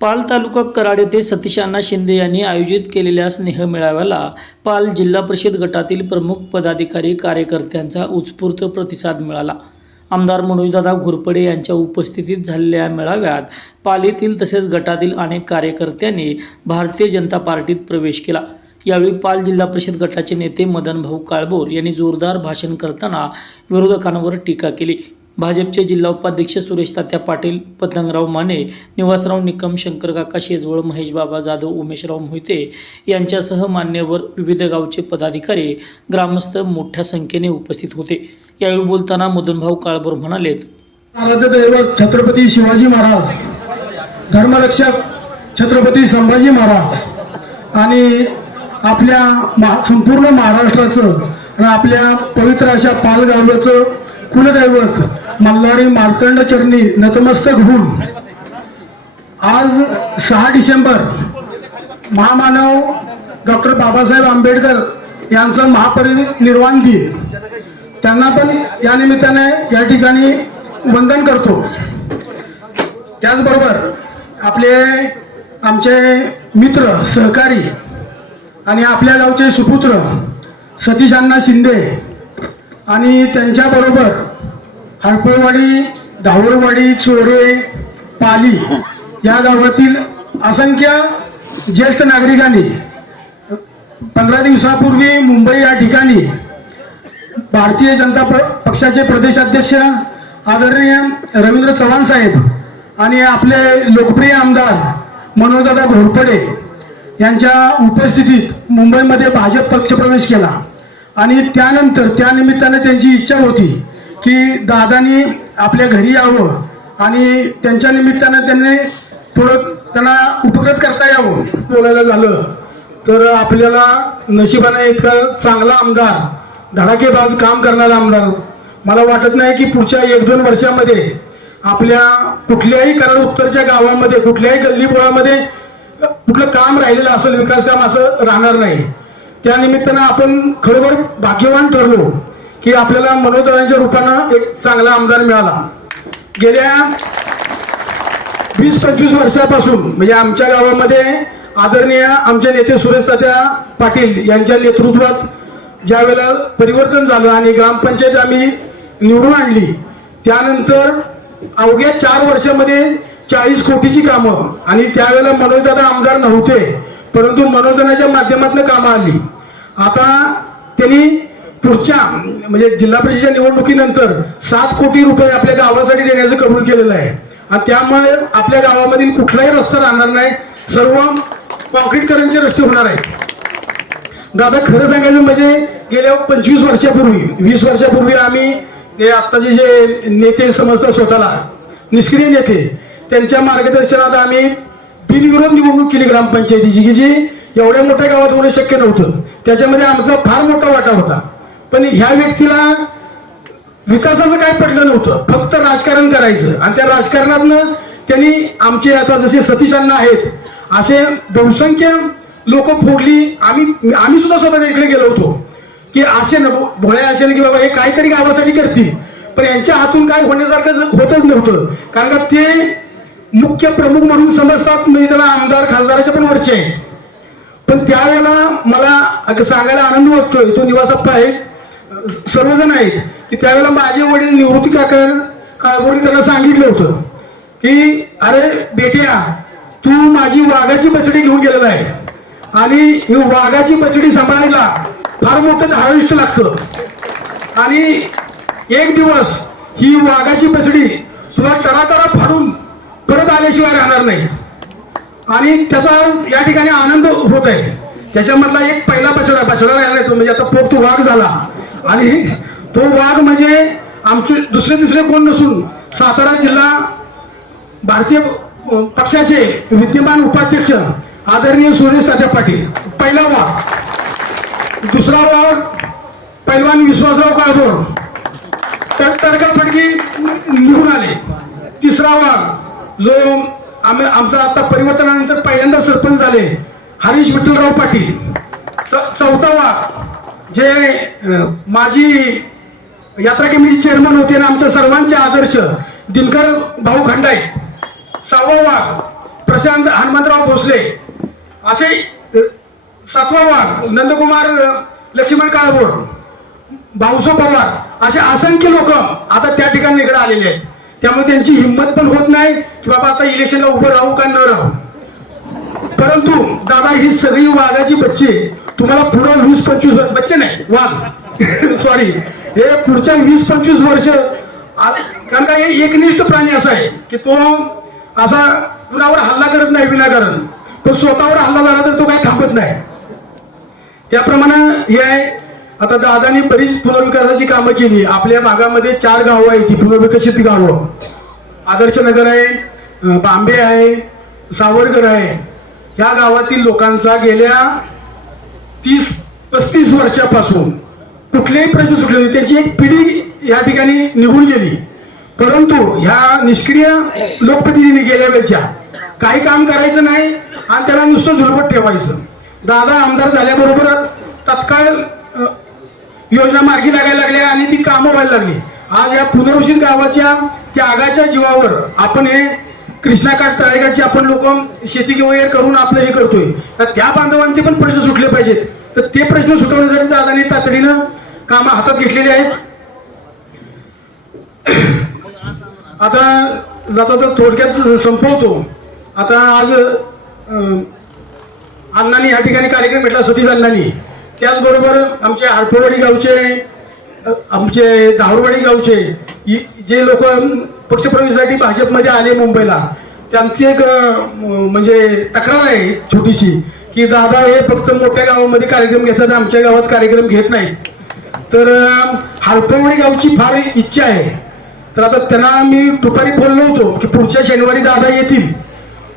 पाल तालुका कराड येथे सतीश अण्णा शिंदे यांनी आयोजित केलेल्या स्नेह मेळाव्याला पाल जिल्हा परिषद गटातील प्रमुख पदाधिकारी कार्यकर्त्यांचा उत्स्फूर्त प्रतिसाद मिळाला। आमदार मनोजदादा घोरपडे यांच्या उपस्थितीत झालेल्या मेळाव्यात पाल येथील तसेच गटातील अनेक कार्यकर्त्यांनी भारतीय जनता पार्टीत प्रवेश केला। यावेळी पाल जिल्हा परिषद गटाचे नेते मदन भाऊ काळभोर यांनी जोरदार भाषण करताना विरोधकांवर टीका केली। भाजपचे जिल्हा उपाध्यक्ष सुरेश तात्या पाटील, पतंगराव माने, निवासराव निकम, शंकरकाका शेजवळ, महेश बाबा जाधव, उमेशराव मोहिते यांच्यासह मान्यवर, विविध गावचे पदाधिकारी, ग्रामस्थ मोठ्या संख्येने उपस्थित होते। यावेळी बोलताना मदनभाऊ काळभोर म्हणाले, आराध्य दैवत छत्रपती शिवाजी महाराज, धर्मरक्षक छत्रपती संभाजी महाराज आणि आपल्या संपूर्ण महाराष्ट्राचं आणि आपल्या पवित्र अशा पाल गावाचं कुलदैवत मल्हारी मार्तंड चरणी नतमस्तक होऊन आज 6 डिसेंबर महामानव डॉक्टर बाबासाहेब आंबेडकर यांचा महापरिनिर्वाण दिन, त्यांना पण या निमित्ताने या ठिकाणी वंदन करतो। त्याचबरोबर आमचे मित्र, सहकारी आणि आपल्या गावचे सुपुत्र सतीश अण्णा शिंदे आणि त्यांच्याबरोबर हरपळवाडी, धावरवाडी, चोरे, पाली या गावातील असंख्य ज्येष्ठ नागरिकांनी 15 दिवसापूर्वी मुंबई या ठिकाणी भारतीय जनता पक्षाचे प्रदेशाध्यक्ष आदरणीय रवींद्र चव्हाण साहेब आणि आपले लोकप्रिय आमदार मनोजदादा घोरपडे यांच्या उपस्थितीत मुंबईमध्ये भाजप पक्षप्रवेश केला आणि त्यानंतर त्या निमित्ताने त्यांची इच्छा होती की दादांनी आपल्या घरी यावं आणि त्यांच्या निमित्ताने त्यांना उपकृत करता यावं। बोलायला झालं तर आपल्याला नशिबाने इतका चांगला आमदार, धडाकेबाज काम करणारा आमदार, मला वाटत नाही की पुढच्या 1-2 वर्षामध्ये आपल्या कुठल्याही कराड उत्तरच्या गावामध्ये, कुठल्याही गल्लीबोळामध्ये कुठलं काम राहिलेलं असेल, विकास काम असं राहणार नाही। त्या निमित्तानं आपण खरोखर भाग्यवान ठरलो की आपल्याला मनोजदादांच्या रूपानं एक चांगला आमदार मिळाला। गेल्या 20-25 वर्षापासून म्हणजे आमच्या गावामध्ये आदरणीय आमचे नेते सुरेश तात्या पाटील यांच्या नेतृत्वात ज्या वेळेला परिवर्तन झालं आणि ग्रामपंचायत आम्ही निवडून आणली, त्यानंतर अवघ्या 4 वर्षामध्ये 40 कोटीची कामं, आणि त्यावेळेला मनोजदादा आमदार नव्हते परंतु मनोजदादाच्या माध्यमातून कामं आली। आता त्यांनी पुढच्या म्हणजे जिल्हा परिषदेच्या निवडणुकीनंतर 7 कोटी रुपये आपल्या गावासाठी देण्याचं कबूल केलेलं आहे आणि त्यामुळे आपल्या गावामधील कुठलाही रस्ता राहणार नाही, सर्व कॉन्क्रीटकरणचे रस्ते होणार आहेत। दादा खरं सांगायचं म्हणजे गेल्या 25 वर्षापूर्वी, 20 वर्षापूर्वी आम्ही ते आत्ताचे जे नेते समजतात स्वतःला निष्क्रिय नेते, त्यांच्या मार्गदर्शनात आम्ही बिनविरोध निवडणूक केली ग्रामपंचायतीची, की जी एवढ्या मोठ्या गावात होणं शक्य नव्हतं। त्याच्यामध्ये आमचा फार मोठा वाटा होता, पण ह्या व्यक्तीला विकासाचं काय पडलं नव्हतं, फक्त राजकारण करायचं आणि त्या राजकारणातनं त्यांनी आमचे आता जसे सतीश अण्णा आहेत असे बहुसंख्य लोक फोडली। आम्ही सुद्धा स्वतः इकडे गेलो होतो की असे भोळ्या असे की बाबा हे काहीतरी गावासाठी करतील, पण यांच्या हातून काय होण्यासारखं होतच नव्हतं, कारण का ते मुख्य प्रमुख म्हणून समजतात, म्हणजे त्याला आमदार खासदाराच्या पण वरचे आहे। पण त्यावेळेला मला सांगायला आनंद वाटतोय, तो निवासप्पा आहे, सर्वजण आहेत, की त्यावेळेला माझे वडील निवृत्ती काळभोरी त्यांना सांगितलं होतं की अरे बेट्या, तू माझी वाघाची बछडी घेऊन गेलेला आहे आणि ही वाघाची बछडी सांभाळायला फार मोठं धाविष्ट लागतं आणि एक दिवस ही वाघाची बछडी तुला तरातरा फाडून परत आल्याशिवाय राहणार नाही, आणि त्याचा या ठिकाणी आनंद होत आहे। त्याच्यामधला एक पहिला बछडा राहिला नाही, तो म्हणजे आता पोट तो वाघ झाला आणि तो वाघ म्हणजे आमचे दुसरे कोण नसून सातारा जिल्हा भारतीय पक्षाचे विद्यमान उपाध्यक्ष आदरणीय सुरेश तात्या पाटील पहिला वाघ, दुसरा वाघ पैलवान विश्वासराव काळभोर तडकाफडकी निघून आले, तिसरा वाघ जो आमचा आता परिवर्तनानंतर पहिल्यांदा सरपंच झाले हरीश विठ्ठलराव पाटील, चौथा वाघ जे माजी यात्रा कमिटी चेअरमन होते आणि आमच्या सर्वांचे आदर्श दिनकर भाऊ खंडाई, 6वा वाघ प्रशांत हनुमंतराव भोसले, असे सातवा वाघ, नंदकुमार लक्ष्मण काळभोर, भाऊसो पवार, असे असंख्य लोक आता त्या ठिकाणी इकडे आलेले आहेत. त्यामुळे त्यांची हिंमत पण होत नाही की बाबा आता इलेक्शनला उभं राहू का न राहू. परंतु दादा ही सगळी वाघाची बच्चे तुम्हाला पुढं 20-25 वर्ष, बच्चे नाही वाघ सॉरी, हे पुढच्या 20-25 वर्ष, कारण का हे एकनिष्ठ प्राणी असा आहे की तो असा कुणावर हल्ला करत नाही विनाकारण, पण स्वतःवर हल्ला झाला तर तो काही थांबत नाही. त्याप्रमाणे हे आहे. आता दादानी बरीच पुनर्विकासाची कामं केली. आपल्या भागामध्ये 4 गावं आहेत ती पुनर्विकसित गावं. आदर्श नगर आहे, बांबे आहे, सावरकर आहे. ह्या गावातील लोकांचा गेल्या 30-35 वर्षापासून कुठलेही प्रश्न सुटले होते. त्यांची एक पिढी या ठिकाणी निघून गेली. परंतु ह्या निष्क्रिय लोकप्रतिनिधी गेल्या वेळच्या काही काम करायचं नाही आणि त्याला नुसतं झुलपट ठेवायचं. दादा आमदार झाल्याबरोबर तत्काळ योजना मार्गी लागायला लागल्या आणि ती कामं व्हायला लागली. आज या पुनर्वसित गावाच्या त्यागाच्या जीवावर आपण हे कृष्णाकाठ तळेगाठचे आपण लोक शेती वगैरे करून आपलं हे करतोय. तर त्या बांधवांचे पण प्रश्न सुटले पाहिजेत. तर ते प्रश्न सुटवण्यासाठी दादाने तातडीनं कामं हातात घेतलेली आहेत. आता जाता तर थोडक्यात संपवतो. आता आज अण्णांनी या ठिकाणी कार्यक्रम घेतला, सतीश अण्णांनी. त्याचबरोबर आमचे हरपवाडी गावचे, आमचे दाहरवाडी गावचे जे लोक पक्षप्रवेशासाठी भाजपमध्ये आले मुंबईला, त्यांची एक म्हणजे तक्रार आहे छोटीशी की दादा हे फक्त मोठ्या गावामध्ये कार्यक्रम घेतात, आमच्या गावात कार्यक्रम घेत नाहीत. तर हरपवाडी गावची फार इच्छा आहे. तर आता त्यांना मी दुपारी बोललो होतो की पुढच्या शनिवारी दादा येतील,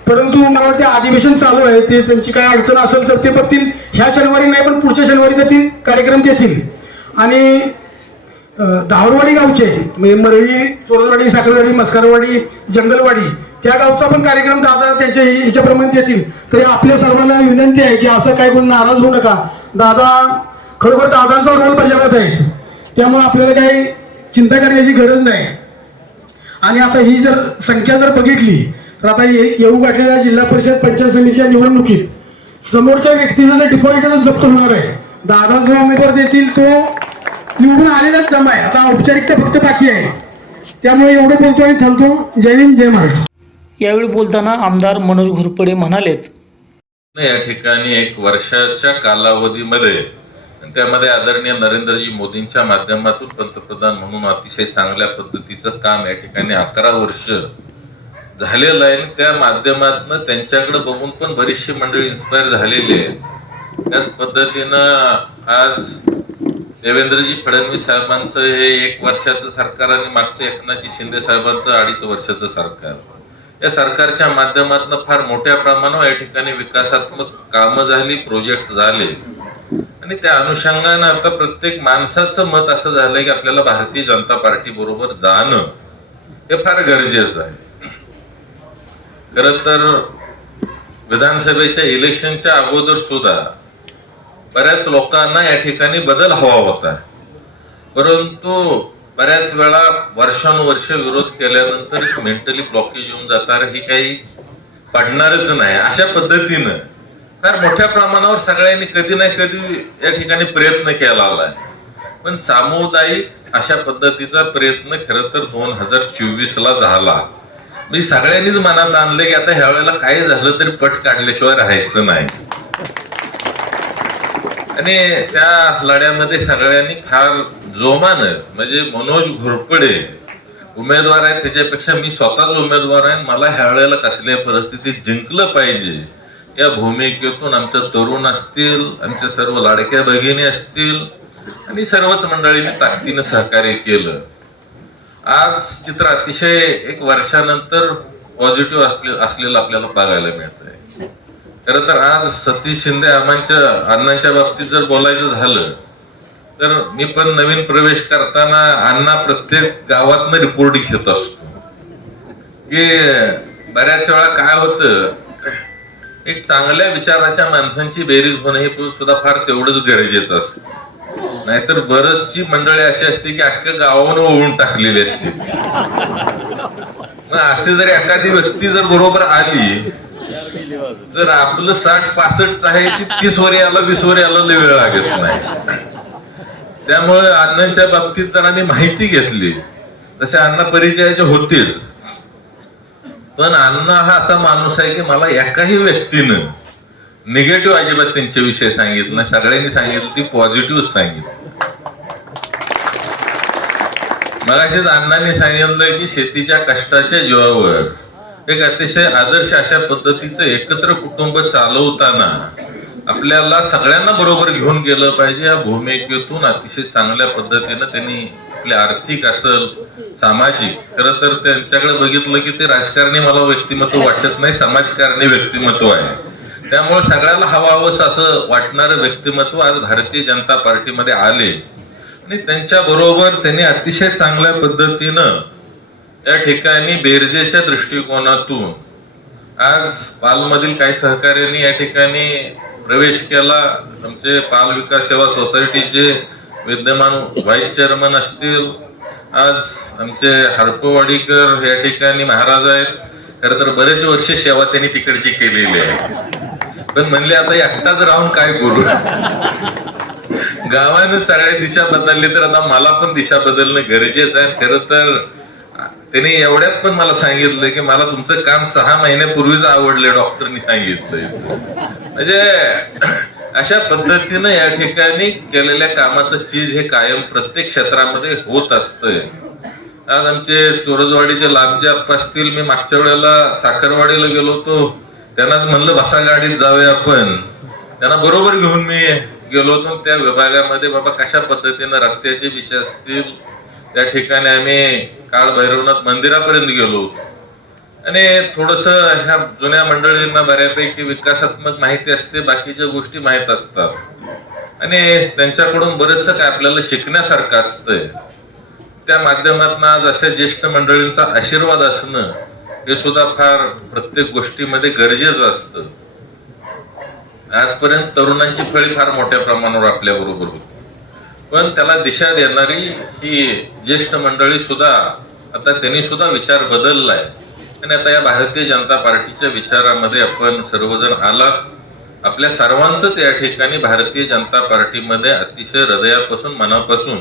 परंतु मला वाटतं अधिवेशन चालू आहे, ते त्यांची काय अडचण असेल तर ते बघतील. ह्या शनिवारी नाही पण पुढच्या शनिवारी तर ते कार्यक्रम देतील. आणि दाहरवाडी गावचे म्हणजे मरळी, चोरवाडी, साखरवाडी, मस्कारवाडी, जंगलवाडी त्या गावचा पण कार्यक्रम दादा त्याच्या ह्याच्याप्रमाणे देतील. तरी आपल्या सर्वांना विनंती आहे की असं काय कोणी नाराज होऊ नका. दादा खरोखर दादांचा रोल बजावत आहेत, त्यामुळे आपल्याला काही चिंता करण्याची गरज नाही. आणि आता ही जर संख्या जर बघितली तर आता येऊ गाठलेल्या जिल्हा परिषद पंचायत समितीच्या निवडणुकीत समोरच्या व्यक्तीचं जर डिपॉझिटच जप्त होणार आहे. दादा जो उमेदवार देतील तो निवडून आलेलाच जमा आहे. आता औपचारिकता फक्त बाकी आहे. त्यामुळे एवढं बोलतो आणि थांबतो. जय हिंद, जय महाराष्ट्र. यावेळी बोलताना आमदार मनोज घोरपडे म्हणालेत, या ठिकाणी 1 वर्षाच्या कालावधीमध्ये त्यामध्ये आदरणीय नरेंद्रजी मोदींच्या माध्यमातून पंतप्रधान म्हणून अतिशय चांगल्या पद्धतीचं काम या ठिकाणी 11 वर्ष झालेलं आहे. त्या माध्यमातून त्यांच्याकडे बघून पण बरीचशी मंडळी इन्स्पायर झालेली आहे. त्याच पद्धतीनं आज देवेंद्रजी फडणवीस साहेबांचं हे 1 वर्षाचं सरकार आणि मागचं एकनाथजी शिंदे साहेबांचं 2.5 वर्षाचं सरकार, या सरकारच्या माध्यमातून फार मोठ्या प्रमाणावर या ठिकाणी विकासात्मक कामं झाली, प्रोजेक्ट झाले. आणि त्या अनुषंगानं आता प्रत्येक माणसाचं मत असं झालंय की आपल्याला भारतीय जनता पार्टी बरोबर जाणं हे फार गरजेचं आहे. खरं तर विधानसभेच्या इलेक्शनच्या अगोदर सुद्धा बऱ्याच लोकांना या ठिकाणी बदल हवा होता, परंतु बऱ्याच वेळा वर्षानुवर्ष विरोध केल्यानंतर मेंटली ब्लॉकेज येऊन जाणार, ही काही पडणारच नाही. अशा पद्धतीनं फार मोठ्या प्रमाणावर सगळ्यांनी कधी ना कधी या ठिकाणी प्रयत्न केला आलाय. पण सामुदायिक अशा पद्धतीचा प्रयत्न खरं तर 2024ला झाला. मी सगळ्यांनीच मनात आणलं की आता ह्या वेळेला काय झालं तरी पट काढल्याशिवाय राहायचं नाही. आणि त्या लढ्यामध्ये सगळ्यांनी फार जोमानं, म्हणजे मनोज घोरपडे उमेदवार आहेत त्याच्यापेक्षा मी स्वतःच उमेदवार आहे, मला ह्या वेळेला कसल्या परिस्थितीत जिंकलं पाहिजे या भूमिकेतून आमच्या तरुण असतील, आमच्या सर्व लाडक्या भगिनी असतील आणि सर्वच मंडळींनी ताकदीनं सहकार्य केलं. आज चित्र अतिशय 1 वर्षानंतर पॉझिटिव्ह असलेलं आपल्याला बघायला मिळत आहे. खरं तर आज सतीश शिंदे अण्णांच्या बाबतीत जर बोलायचं झालं तर मी पण नवीन प्रवेश करताना अण्णा प्रत्येक गावातनं रिपोर्ट घेत असतो की बऱ्याच वेळा काय होतं, एक चांगल्या विचाराच्या माणसांची बेरीज होणं हे सुद्धा फार तेवढंच गरजेचं असतं. नाहीतर बरचशी मंडळी अशी असते की अख्ख्या गावानं ओळून टाकलेली असते. मग असे जर एखादी व्यक्ती जर बरोबर आली जर आपलं 60-65 आहे ती 30 वर याला 20 वर याला लय वेळ लागत नाही. त्यामुळे अण्णांच्या बाबतीत जर आम्ही माहिती घेतली तसे अण्णा परिचयाचे होतील, पण अण्णा हा असा माणूस आहे की मला एकाही व्यक्तीनं निगेटिव्ह अजिबात त्यांच्याविषयी सांगितलं नाही. सगळ्यांनी सांगितलं ती पॉझिटिव्ह सांगितलं. मगाशीच अण्णांनी सांगितलं की शेतीच्या कष्टाच्या जीवावर एक अतिशय आदर्श अशा पद्धतीचं एकत्र कुटुंब चालवताना आपल्याला सगळ्यांना बरोबर घेऊन गेलं पाहिजे. या भूमिकेतून अतिशय चांगल्या पद्धतीनं त्यांनी आपले आर्थिक असेल, सामाजिक, खरं तर त्यांच्याकडे बघितलं की ते राजकारणी मला व्यक्तिमत्व वाटत नाही, समाजकारणी व्यक्तिमत्व आहे. त्यामुळे सगळ्याला हवावंस असं वाटणारं व्यक्तिमत्व आज भारतीय जनता पार्टीमध्ये आले आणि त्यांच्या बरोबर त्यांनी अतिशय चांगल्या पद्धतीनं या ठिकाणी बेरजेच्या दृष्टिकोनातून आज पालमधील काही सहकार्यांनी या ठिकाणी प्रवेश केला. आमचे पाल विकास सेवा सोसायटीचे विद्यमान व्हाईस चेअरमन असतील, आज आमचे हरपवाडीकर या ठिकाणी महाराज आहेत. खरं तर बरेच वर्ष सेवा त्यांनी तिकडची केलेली आहे, पण म्हणले आता एकटाच राहून काय करू, गावानं सगळ्या दिशा बदलली तर आता मला पण दिशा बदलणं गरजेचं आहे. खरं तर त्यांनी एवढ्यात पण मला सांगितलं की मला तुमचं काम 6 महिन्यापूर्वीच आवडले, डॉक्टरनी सांगितलं. म्हणजे अशा पद्धतीनं या ठिकाणी केलेल्या कामाचं चीज हे कायम प्रत्येक क्षेत्रामध्ये होत असतंय. आज आमचे चोरजवाडीचे लाभजे आप्पा असतील, मी मागच्या वेळेला साखरवाडीला गेलो होतो, त्यांनाच म्हणलं बसा गाडीत जाऊया आपण, त्यांना बरोबर घेऊन मी गेलो होतो. त्या विभागामध्ये बाबा कशा पद्धतीनं रस्त्याचे विषय असतील, त्या ठिकाणी आम्ही काळ भैरवनाथ मंदिरापर्यंत गेलो होतो आणि थोडस ह्या जुन्या मंडळींना बऱ्यापैकी विकासात्मक माहिती असते, बाकीच्या गोष्टी माहीत असतात आणि त्यांच्याकडून बरंचसं काय आपल्याला शिकण्यासारखं असतंय. त्या माध्यमातून आज अशा ज्येष्ठ मंडळींचा आशीर्वाद असणं हे सुद्धा फार प्रत्येक गोष्टीमध्ये गरजेचं असतं. आजपर्यंत तरुणांची फळी फार मोठ्या प्रमाणावर आपल्या बरोबर होती, पण त्याला दिशा देणारी ही ज्येष्ठ मंडळी सुद्धा आता त्यांनी सुद्धा विचार बदललाय आणि आता या भारतीय जनता पार्टीच्या विचारामध्ये आपण सर्वजण आलात. आपल्या सर्वांचंच या ठिकाणी भारतीय जनता पार्टीमध्ये अतिशय हृदयापासून मनापासून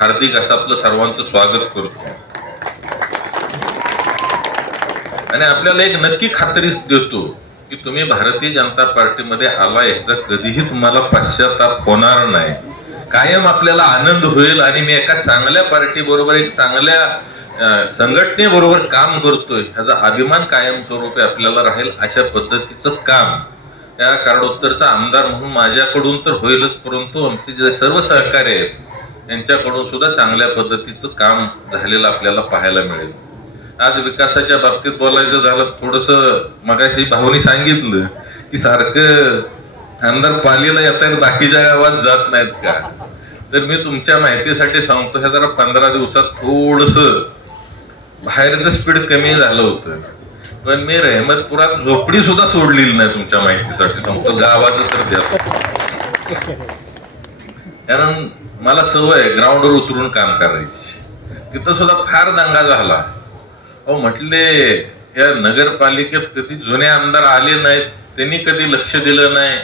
हार्दिक असं आपलं सर्वांचं स्वागत करतो आणि आपल्याला एक नक्की खात्री देतो की तुम्ही भारतीय जनता पार्टीमध्ये आला एकदा कधीही तुम्हाला पश्चाताप होणार नाही. कायम आपल्याला आनंद होईल आणि मी एका चांगल्या पार्टी बरोबर, एक चांगल्या संघटनेबरोबर काम करतोय ह्याचा अभिमान कायमस्वरूपी आपल्याला राहील. अशा पद्धतीचं काम या कारडोत्तरचा आमदार म्हणून माझ्याकडून तर होईलच, परंतु आमचे जे सर्व सहकारी आहेत यांच्याकडून सुद्धा चांगल्या पद्धतीचं काम झालेलं आपल्याला पाहायला मिळेल. आज विकासाच्या बाबतीत बोलायचं झालं, थोडस मगाशी भाऊनी सांगितलं की सारखं आमदार पालीला येतात बाकीच्या गावात जात नाहीत का, तर मी तुमच्या माहितीसाठी सांगतो, ह्या जरा 15 दिवसात थोडस बाहेरचं स्पीड कमी झालं होतं, पण मी रहमतपुरात झोपडी सुद्धा सोडलेली नाही. तुमच्या माहितीसाठी सांगतो, गावाचं तर द्या, कारण मला सवय आहे ग्राउंडवर उतरून काम करायची. तिथं सुद्धा फार दंगा झाला. अहो म्हटले या नगरपालिकेत कधी जुने आमदार आले नाहीत, त्यांनी कधी लक्ष दिलं नाही,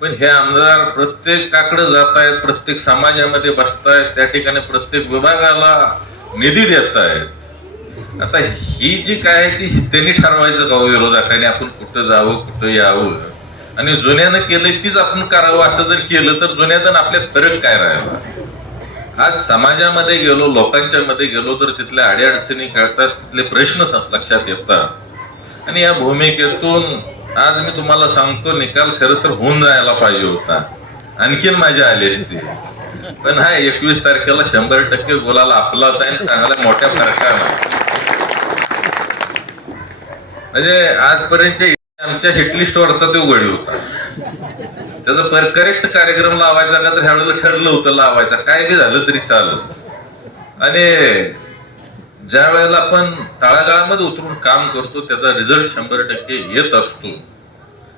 पण हे आमदार प्रत्येकाकडे जात आहेत, प्रत्येक समाजामध्ये बसतायत, त्या ठिकाणी प्रत्येक विभागाला निधी देत आहेत. आता ही जी काय आहे ती त्यांनी ठरवायचं गाव विरोधकांनी आपण कुठं जावं कुठं यावं, आणि जुन्यानं केलंय तीच आपण करावं असं जर केलं तर जुन्यातून आपल्या फरक काय राहिला. आज समाजामध्ये गेलो, लोकांच्या मध्ये गेलो तर तिथल्या अडीअडचणी कळतात, तिथले प्रश्न लक्षात येतात आणि या भूमिकेतून आज मी तुम्हाला सांगतो निकाल खरं तर होऊन जायला पाहिजे होता, आणखीन मजा आली असती, पण हा 21 तारखेला 100% गोलाला आपलाच आहे, चांगल्या मोठ्या फरकानं. म्हणजे आजपर्यंत आमच्या हिटलिस्टवरचा तो गडी होता, त्याचा करेक्ट कार्यक्रम लावायचा का तर ह्यावेळेला ठरलं होतं लावायचा, काय बी झालं तरी चाललं. आणि ज्या वेळेला आपण तळागाळामध्ये उतरून काम करतो त्याचा रिझल्ट 100% येत असतो.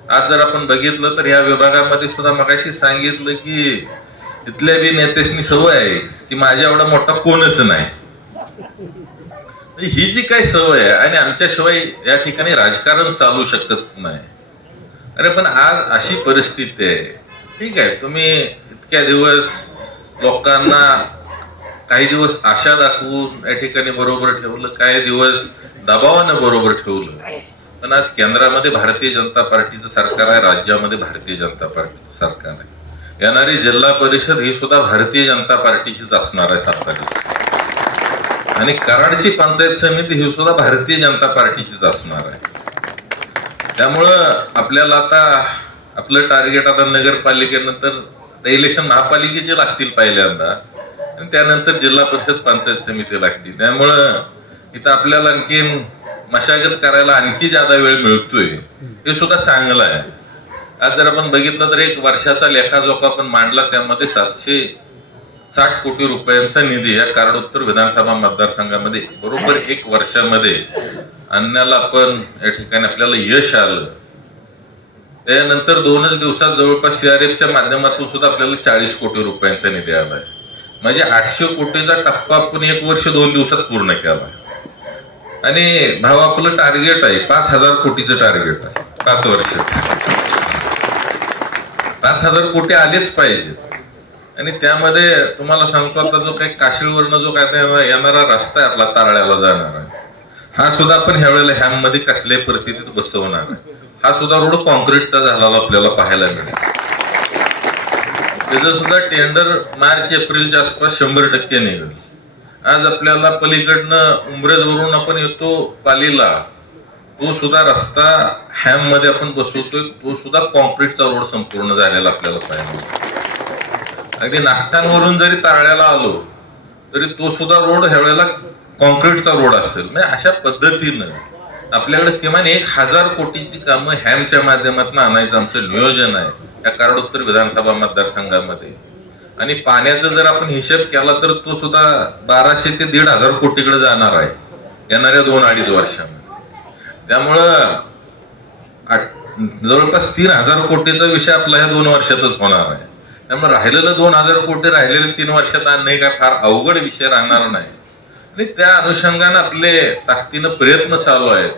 आज जर आपण बघितलं तर ह्या विभागामध्ये सुद्धा मगाशी सांगितलं की तिथल्या बी नेत्यांनी सवय आहे की माझ्या एवढा मोठा कोणच नाही, म्हणजे ही जी काही सवय आहे, आणि आमच्याशिवाय या ठिकाणी राजकारण चालू शकत नाही. अरे पण आज अशी परिस्थिती आहे, ठीक आहे, तुम्ही इतक्या दिवस लोकांना काही दिवस आशा दाखवून या ठिकाणी बरोबर ठेवलं, काही दिवस दबावानं बरोबर ठेवलं, पण आज केंद्रामध्ये भारतीय जनता पार्टीचं सरकार आहे, राज्यामध्ये भारतीय जनता पार्टीचं सरकार आहे. येणारी जिल्हा परिषद ही सुद्धा भारतीय जनता पार्टीचीच असणार आहे सातारी, आणि कराडची पंचायत समिती ही सुद्धा भारतीय जनता पार्टीचीच असणार आहे. त्यामुळं आपल्याला आता आपलं टार्गेट आता नगरपालिकेनंतर इलेक्शन महापालिकेचे लागतील पहिल्यांदा, आणि त्यानंतर जिल्हा परिषद पंचायत समिती लागतील. त्यामुळं इथं आपल्याला आणखी मशागत करायला आणखी जादा वेळ मिळतोय, हे सुद्धा चांगलं आहे. आज जर आपण बघितलं तर एक वर्षाचा लेखाजोखा आपण मांडला, त्यामध्ये 760 कोटी रुपयांचा निधी या कराड उत्तर विधानसभा मतदारसंघामध्ये बरोबर एक वर्षामध्ये आणण्याला आपण या ठिकाणी आपल्याला यश आलं. त्यानंतर 2च दिवसात जवळपास CRF माध्यमातून सुद्धा आपल्याला 40 कोटी रुपयांचा निधी आलाय. म्हणजे 800 कोटीचा टप्पा आपण 1 वर्ष 2 दिवसात पूर्ण केला. आणि भाव आपलं टार्गेट आहे 5,000 कोटीचं टार्गेट आहे 5 वर्ष. 5,000 कोटी आलेच पाहिजेत. आणि त्यामध्ये तुम्हाला सांगतो, आता जो काही काशीळवरनं जो काय येणारा रस्ता आहे आपला तारळ्याला जाणार आहे, हा सुद्धा आपण ह्या वेळेला ह्यामध्ये कसल्याही परिस्थितीत बसवणार आहे. हा सुद्धा रोड कॉन्क्रीटचा झालेला आपल्याला पाहायला मिळेल. त्याचं सुद्धा टेंडर मार्च-एप्रिलच्या आसपास 100% निघेल. आज आपल्याला पलीकडनं उंब्रजवरून आपण येतो पालीला, तो सुद्धा रस्ता हॅम मध्ये आपण बसवतोय, तो सुद्धा कॉन्क्रीटचा रोड संपूर्ण झालेला आपल्याला पाहायला. अगदी नागठाणवरून जरी तारळ्याला आलो तरी तो सुद्धा रोड ह्या वेळेला कॉन्क्रीटचा रोड असेल. म्हणजे अशा पद्धतीनं आपल्याकडे किमान 1,000 कोटीची कामं हॅमच्या माध्यमातून आणायचं आमचं नियोजन आहे या कराड उत्तर विधानसभा मतदारसंघामध्ये. आणि पाण्याचा जर आपण हिशेब केला तर तो सुद्धा 1200 ते 1,500 कोटीकडे जाणार आहे येणाऱ्या 2-2.5 वर्षांमध्ये. त्यामुळं जवळपास 3,000 कोटीचा विषय आपला ह्या 2 वर्षातच होणार आहे. त्यामुळे राहिलेलं 2,000 कोटी राहिलेले 3 वर्षात आणणे काय फार अवघड विषय राहणार नाही. आणि त्या अनुषंगाने आपले ताकदीनं प्रयत्न चालू आहेत.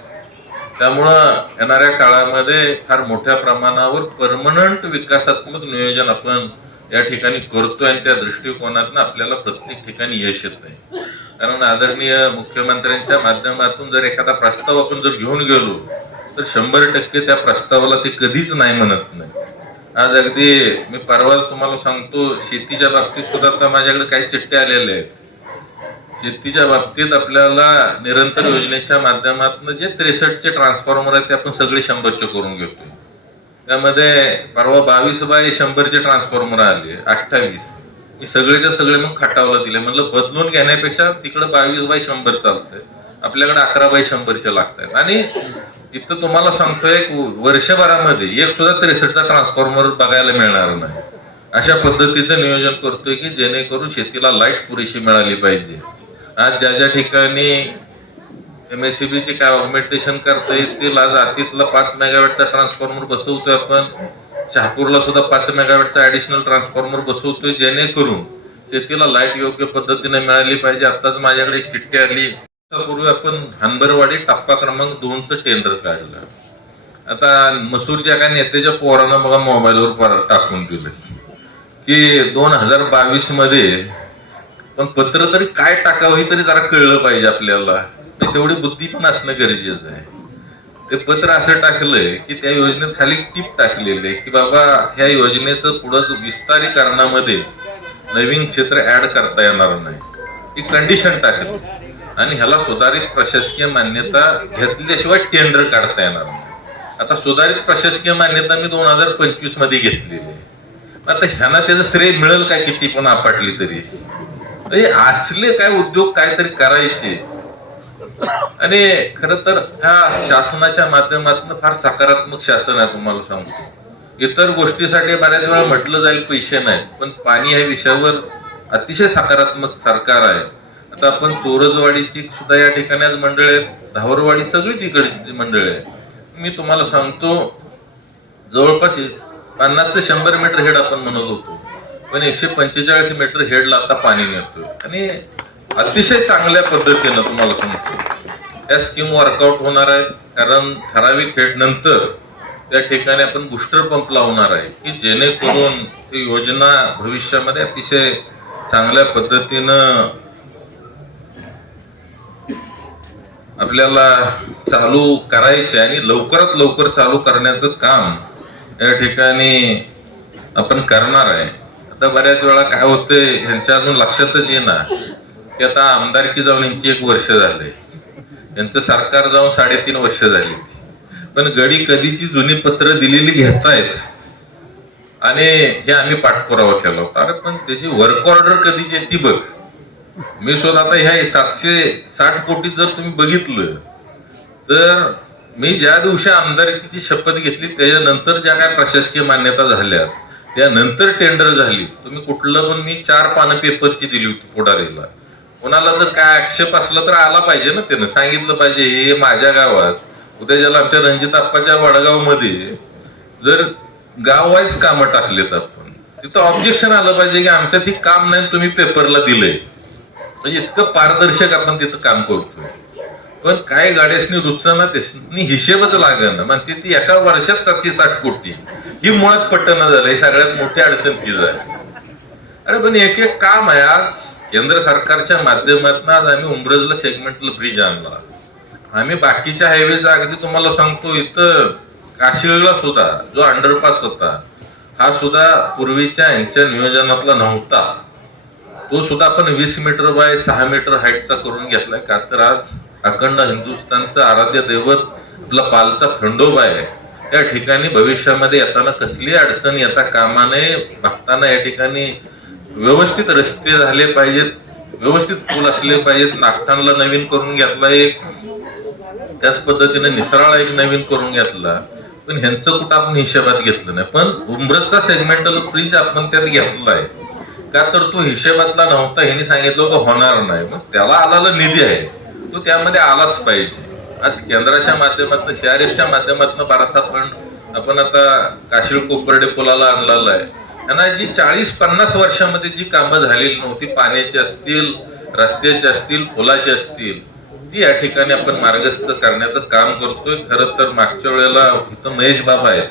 त्यामुळं येणाऱ्या काळामध्ये फार मोठ्या प्रमाणावर परमनंट विकासात्मक नियोजन आपण या ठिकाणी करतोय, आणि त्या दृष्टिकोनातून आपल्याला प्रत्येक ठिकाणी यश येत नाही. कारण आदरणीय मुख्यमंत्र्यांच्या माध्यमातून जर एखादा प्रस्ताव आपण जर घेऊन गेलो तर 100% त्या प्रस्तावाला ते कधीच नाही म्हणत नाही. आज अगदी मी परवाच तुम्हाला सांगतो, शेतीच्या बाबतीत सुद्धा आता माझ्याकडे काही चिठ्ठ्या आलेल्या आहेत. शेतीच्या बाबतीत आपल्याला निरंतर योजनेच्या माध्यमातून जे 63चे ट्रान्सफॉर्मर आहेत ते आपण सगळे 100चे करून घेतोय. त्यामध्ये परवा 22/100चे ट्रान्सफॉर्मर आले, 28 मी सगळेच्या सगळे मग खटावला दिले. म्हणलं बदलून घेण्यापेक्षा तिकडे 22/100 चालतंय, आपल्याकडे 11/100चे लागतात. आणि इथं तुम्हाला सांगतोय वर्षभरामध्ये एक सुद्धा 63चा ट्रान्सफॉर्मर बघायला मिळणार नाही. अशा पद्धतीचं नियोजन करतोय की जेणेकरून शेतीला लाईट पुरेशी मिळाली पाहिजे. आज ज्या ठिकाणी MSCBचे काय ऑगमेंटेशन करता येतील, आज आतीतला 5 मेगावॅटचा ट्रान्सफॉर्मर बसवतोय आपण, शहापूरला सुद्धा 5 मेगावॅटचा ऍडिशनल ट्रान्सफॉर्मर बसवतोय, जेणेकरून शेतीला लाईट योग्य पद्धतीने मिळाली पाहिजे. आताच माझ्याकडे एक चिठ्ठी आली, पूर्वी आपण हनबरवाडी टप्पा क्रमांक 2चं टेंडर काढलं. आता मसूरच्या काय नेत्याच्या पोरानं बघा मोबाईलवर टाकून दिलं की 2022 मध्ये पण पत्र तरी काय टाकावं हे तरी जरा कळलं पाहिजे आपल्याला. तेवढी बुद्धी पण असणं गरजेचं आहे. ते पत्र असं टाकलंय की त्या योजनेत खाली टिप टाकलेली आहे की बाबा ह्या योजनेचं पुढं विस्तारीकरणामध्ये नवीन क्षेत्र ऍड करता येणार नाही, ही कंडिशन टाकली. आणि ह्याला सुधारित प्रशासकीय मान्यता घेतल्याशिवाय टेंडर काढता येणार नाही. आता सुधारित प्रशासकीय मान्यता मी 2025 मध्ये घेतलेली आहे. आता ह्यांना त्याचं श्रेय मिळेल काय किती पण आपटली तरी. असले काय उद्योग काहीतरी करायचे. आणि खरं तर ह्या शासनाच्या माध्यमातून फार सकारात्मक शासन आहे. तुम्हाला सांगतो, इतर गोष्टीसाठी बऱ्याच वेळा म्हटलं जाईल पैसे नाहीत, पण पाणी ह्या विषयावर अतिशय सकारात्मक सरकार आहे. आता आपण चोरजवाडीची सुद्धा या ठिकाणी आज मंडळ आहेत, धावरवाडी सगळीच इकडची मंडळ आहे. मी तुम्हाला सांगतो जवळपास 50 ते 100 मीटर हेड आपण म्हणत होतो, पण 145 मीटर हेडला आता पाणी नेतोय. आणि अतिशय चांगल्या पद्धतीनं तुम्हाला सांगतो त्या स्कीम वर्कआउट होणार आहे, कारण ठराविक हेड नंतर त्या ठिकाणी आपण बुस्टर पंप लावणार आहे की जेणेकरून ती योजना भविष्यामध्ये अतिशय चांगल्या पद्धतीनं आपल्याला चालू करायचे आणि लवकरात लवकर चालू करण्याचं काम या ठिकाणी आपण करणार आहे. आता बऱ्याच वेळा काय होतंय ह्यांच्या अजून लक्षातच येणार की आता आमदारकी जाऊन यांची 1 वर्ष झाले, यांचं सरकार जाऊन 3.5 वर्ष झाली, पण गडी कधीची जुनी पत्र दिलेली घेतायत आणि हे आम्ही पाठपुरावा केला होता. अरे पण त्याची वर्क ऑर्डर कधीची ती बघ. मी स्वतः आता ह्या 760 कोटी जर तुम्ही बघितलं तर मी ज्या दिवशी आमदारकीची शपथ घेतली त्याच्यानंतर ज्या काय प्रशासकीय मान्यता झाल्या त्यानंतर टेंडर झाली. तुम्ही कुठलं पण मी 4 पानं पेपरची दिली होती पुढारीला. कोणाला जर काय आक्षेप असला तर आला पाहिजे ना, त्यानं सांगितलं पाहिजे हे माझ्या गावात उद्या ज्याला आमच्या रणजित आप्पाच्या वडगाव मध्ये जर गाव वाईज कामं टाकलेत आपण तिथं ऑब्जेक्शन आलं पाहिजे की आमच्या ती काम नाही तुम्ही पेपरला दिलंय. म्हणजे इतकं पारदर्शक आपण तिथं काम करतोय. पण काय गाड्यासनी रुचना त्यासनी हिशेबच लागणं म्हणते ती एका वर्षात 760 कोटी ही मुळात पटना झालं. ही सगळ्यात मोठी अडचण तीच आहे. अरे पण एक एक काम आहे. आज केंद्र सरकारच्या माध्यमातून आज आम्ही उंब्रजला सेगमेंटल ब्रिज आणला. आम्ही बाकीच्या हायवेचा अगदी तुम्हाला सांगतो इथं काशिळला सुद्धा जो अंडरपास होता हा सुद्धा पूर्वीच्या यांच्या नियोजनातला नव्हता. तो सुद्धा आपण 20 मीटर बाय 6 मीटर हाईटचा करून घेतलाय. का तर आज अखंड हिंदुस्थानचं आराध्य दैवत आपला पालचा खंडोबा आहे. त्या ठिकाणी भविष्यामध्ये येताना कसली अडचण येता कामा नये. बघताना या ठिकाणी व्यवस्थित रस्ते झाले पाहिजेत, व्यवस्थित पूल असले पाहिजेत. नागठाणला नवीन करून घेतला एक, त्याच पद्धतीने निसराळा एक नवीन करून घेतला. पण ह्यांचं कुठं आपण हिशेबात घेतलं नाही. पण उंब्रजचा सेगमेंटल ब्रिज आपण त्यात घेतलाय का तर तो हिशेबातला नव्हता. ह्यांनी सांगितलं की होणार नाही. मग त्याला आलेला निधी आहे तो त्यामध्ये आलाच पाहिजे. आज केंद्राच्या माध्यमातून CRFच्या माध्यमातून बराचसा फंड आपण आता काशीळ कोपर्डे पुलाला आणलेला आहे. त्यांना जी 40-50 वर्षामध्ये जी कामं झालेली नव्हती, पाण्याची असतील, रस्त्याची असतील, पुलाची असतील, ती या ठिकाणी आपण मार्गस्थ करण्याचं काम करतोय. खरं तर मागच्या वेळेला इथं महेश बाबा आहेत,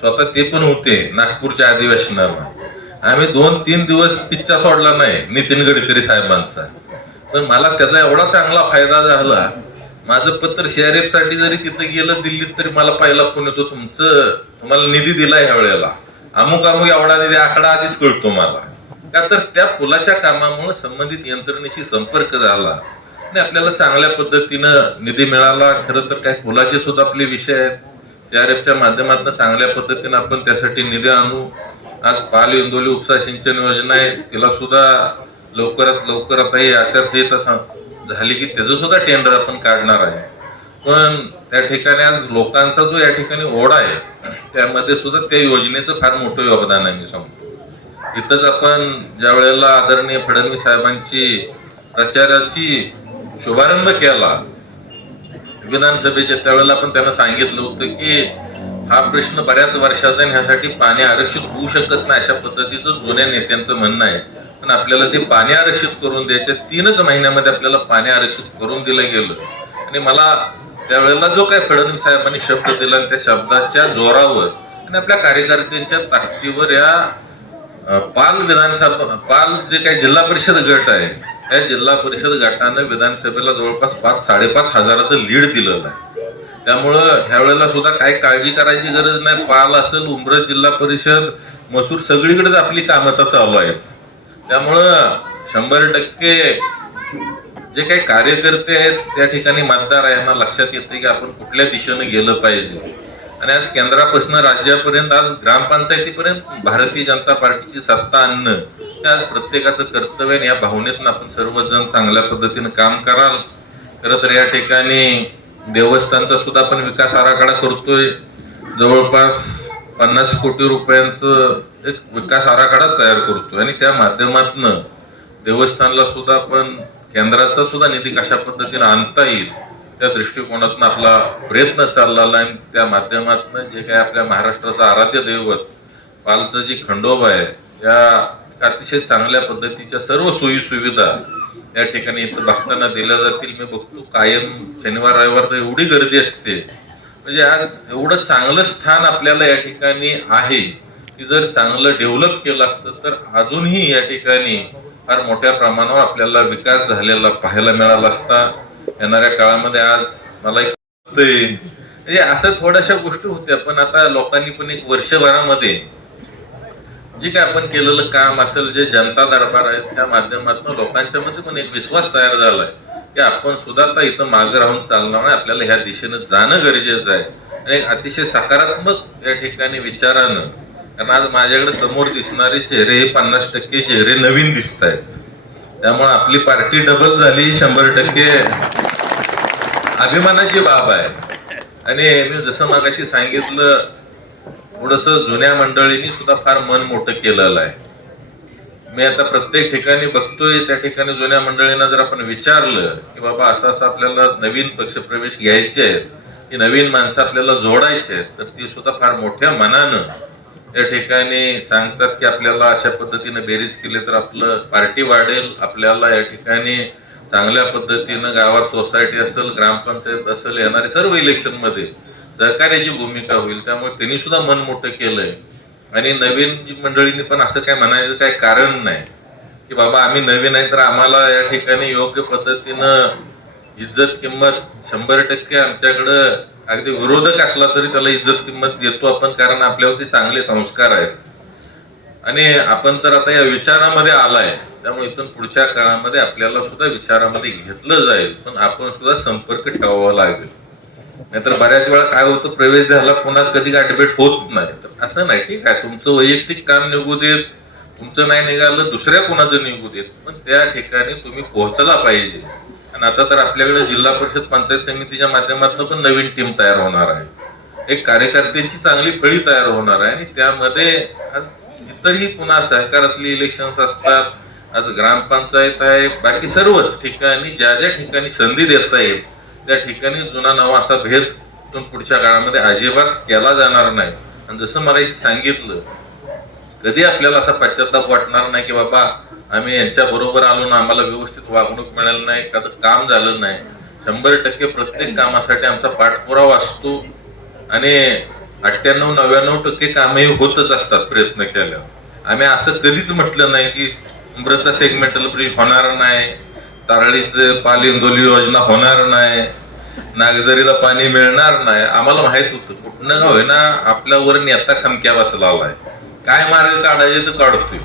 स्वतः ते पण होते नागपूरच्या अधिवेशनाला. आम्ही 2-3 दिवस पिच्चा सोडला नाही नितीन गडकरी साहेबांचा. पण मला त्याचा एवढा चांगला फायदा झाला. माझं पत्र CRF साठी जरी तिथं गेलं दिल्लीत तरी मला पहिला फोन येतो, तुम्हाला निधी दिलाय ह्या वेळेला, अमुक अमुक एवढा निधी आकडा आधीच कळतो मला. का तर त्या पुलाच्या कामामुळे संबंधित यंत्रणेशी संपर्क झाला आणि आपल्याला चांगल्या पद्धतीनं निधी मिळाला. खरं तर काय पुलाचे सुद्धा आपले विषय आहेत. CRFच्या माध्यमातून चांगल्या पद्धतीनं आपण त्यासाठी निधी आणू. आज पाल इंदोली उपसा सिंचन योजना आहे, तिला सुद्धा लवकरात लवकर आता ही आचारसंहिता झाली की त्याचं सुद्धा टेंडर आपण काढणार आहे. पण त्या ठिकाणी आज लोकांचा जो या ठिकाणी ओढा आहे त्यामध्ये सुद्धा त्या योजनेचं फार मोठं योगदान आहे. मी सांगतो इथंच आपण ज्या वेळेला आदरणीय फडणवीस साहेबांची प्रचाराची शुभारंभ केला विधानसभेच्या, त्यावेळेला आपण त्यांना सांगितलं होतं की हा प्रश्न बऱ्याच वर्षाचा ह्यासाठी पाणी आरक्षित होऊ शकत नाही अशा पद्धतीचं जुन्या नेत्यांचं म्हणणं आहे. पण आपल्याला ते पाणी आरक्षित करून द्यायचं 3च महिन्यामध्ये आपल्याला पाणी आरक्षित करून दिलं गेलं. आणि मला त्यावेळेला जो काही फडणवीस साहेबांनी शब्द दिला त्या शब्दाच्या जोरावर आणि आपल्या कार्यकर्त्यांच्या ताकदीवर या पाल जे काही जिल्हा परिषद गट आहे त्या जिल्हा परिषद गटानं विधानसभेला जवळपास 5-5.5 हजाराचं लीड दिलेलं आहे. त्यामुळं ह्या वेळेला सुद्धा काही काळजी करायची गरज नाही. पाल असेल, उंब्रज जिल्हा परिषद, मसूर सगळीकडेच आपली कामं आता चालू आहेत. त्यामुळं 100% जे काही कार्यकर्ते आहेत त्या ठिकाणी मतदार आहे यांना लक्षात येते की आपण कुठल्या दिशेने गेलं पाहिजे. आणि आज केंद्रापासून राज्यापर्यंत, आज ग्रामपंचायतीपर्यंत भारतीय जनता पार्टीची सत्ता आणणं हे आज प्रत्येकाचं कर्तव्य आहे. या भावनेतून आपण सर्वजण चांगल्या पद्धतीने काम कराल. खरं तर या ठिकाणी देवस्थानचा सुद्धा आपण विकास आराखडा करतोय. जवळपास 50 कोटी रुपयांचं एक विकास आराखडा तयार करतोय आणि त्या माध्यमातून देवस्थानला सुद्धा आपण केंद्राचा सुद्धा निधी कशा पद्धतीने आणता येईल त्या दृष्टिकोनातून आपला प्रयत्न चाललेला आहे. त्या माध्यमातून जे काही आपल्या महाराष्ट्राचं आराध्य दैवत पालचं जी खंडोबा आहे या अतिशय चांगल्या पद्धतीच्या सर्व सोयी सुविधा या ठिकाणी इथं बघताना दिल्या जातील. मी बघतो कायम शनिवार रविवार तर एवढी गर्दी असते. म्हणजे आज एवढं चांगलं स्थान आपल्याला या ठिकाणी आहे की जर चांगलं डेव्हलप केलं असतं तर अजूनही या ठिकाणी फार मोठ्या प्रमाणावर आपल्याला विकास झालेला पाहायला मिळाला असता. येणाऱ्या काळामध्ये आज मला एक वाटतंय म्हणजे असं थोड्याशा गोष्टी होत्या, पण आता लोकांनी पण एक वर्षभरामध्ये जे काय आपण केलेलं काम असेल, जे जनता दरबार आहे त्या माध्यमातून लोकांच्या मध्ये पण एक विश्वास तयार झालाय की आपण सुद्धा आता इथं मागे राहून चालणार नाही, आपल्याला ह्या दिशेनं जाणं गरजेचं आहे. आणि एक अतिशय सकारात्मक या ठिकाणी विचारानं, कारण आज माझ्याकडे समोर दिसणारे चेहरे हे 50% चेहरे नवीन दिसत आहेत. त्यामुळे आपली पार्टी डबल झाली, 100% अभिमानाची बाब आहे. आणि मी जसं मागाशी सांगितलं, थोडस जुन्या मंडळींनी सुद्धा फार मन मोठं केलेलं आहे. मी आता प्रत्येक ठिकाणी बघतोय, त्या ठिकाणी जुन्या मंडळींना जर आपण विचारलं की बाबा असं असं आपल्याला नवीन पक्षप्रवेश घ्यायचे आहेत, की नवीन माणसं आपल्याला जोडायचे आहेत, तर ती सुद्धा फार मोठ्या मनानं त्या ठिकाणी सांगतात की आपल्याला अशा पद्धतीने बेरीज केली तर आपलं पार्टी वाढेल, आपल्याला या ठिकाणी चांगल्या पद्धतीनं गावात सोसायटी असेल, ग्रामपंचायत असेल, येणारे सर्व इलेक्शन मध्ये सहकार्याची भूमिका होईल. त्यामुळे त्यांनी सुद्धा मन मोठं केलंय. आणि नवीन मंडळींनी पण असं काय म्हणायचं काय कारण नाही की बाबा आम्ही नवीन आहे तर आम्हाला या ठिकाणी योग्य पद्धतीनं इज्जत किंमत 100% आमच्याकडं अगदी विरोधक असला तरी त्याला इज्जत किंमत देतो आपण, कारण आपल्यावरती चांगले संस्कार आहेत. आणि आपण तर आता या विचारामध्ये आलाय, त्यामुळे इथून पुढच्या काळामध्ये आपल्याला सुद्धा विचारामध्ये घेतलं जाईल, पण आपण सुद्धा संपर्क ठेवावा लागेल. नाहीतर बऱ्याच वेळा काय होतं, प्रवेश झाला पुन्हा कधी गाठभेट होत नाही. तर असं नाही, ठीक आहे तुमचं वैयक्तिक काम निघू देत, तुमचं नाही निघालं दुसऱ्या कोणाचं निघू देत, पण त्या ठिकाणी तुम्ही पोहोचला पाहिजे. आणि आता तर आपल्याकडे जिल्हा परिषद पंचायत समितीच्या माध्यमातून पण नवीन टीम तयार होणार आहे, एक कार्यकर्त्यांची चांगली फळी तयार होणार आहे. आणि त्यामध्ये आज इतरही पुन्हा सहकारातली इलेक्शन्स असतात, आज ग्रामपंचायत आहे, बाकी सर्वच ठिकाणी ज्या ज्या ठिकाणी संधी देता येईल त्या ठिकाणी जुना नवा असा भेद पुढच्या काळामध्ये अजिबात केला जाणार नाही. आणि जसं मला सांगितलं, कधी आपल्याला असा पश्चाताप वाटणार नाही की बाबा आम्ही यांच्या बरोबर आलो ना, आम्हाला व्यवस्थित वागणूक मिळालं नाही, एखादं काम झालं नाही. 100% प्रत्येक कामासाठी आमचा पाठपुरावा असतो आणि 98-99% कामही होतच असतात प्रयत्न केल्यावर. आम्ही असं कधीच म्हटलं नाही की उंबरचा सेगमेंटल ब्रिज होणार नाही, तारळीचं पालिंदोली योजना होणार नाही, नागझरीला पाणी मिळणार नाही. आम्हाला माहित होतं कुठनं का होईना आपल्यावर नेता खमक्या बसला आलाय, काय मार्ग काढायचे तर काढतोय.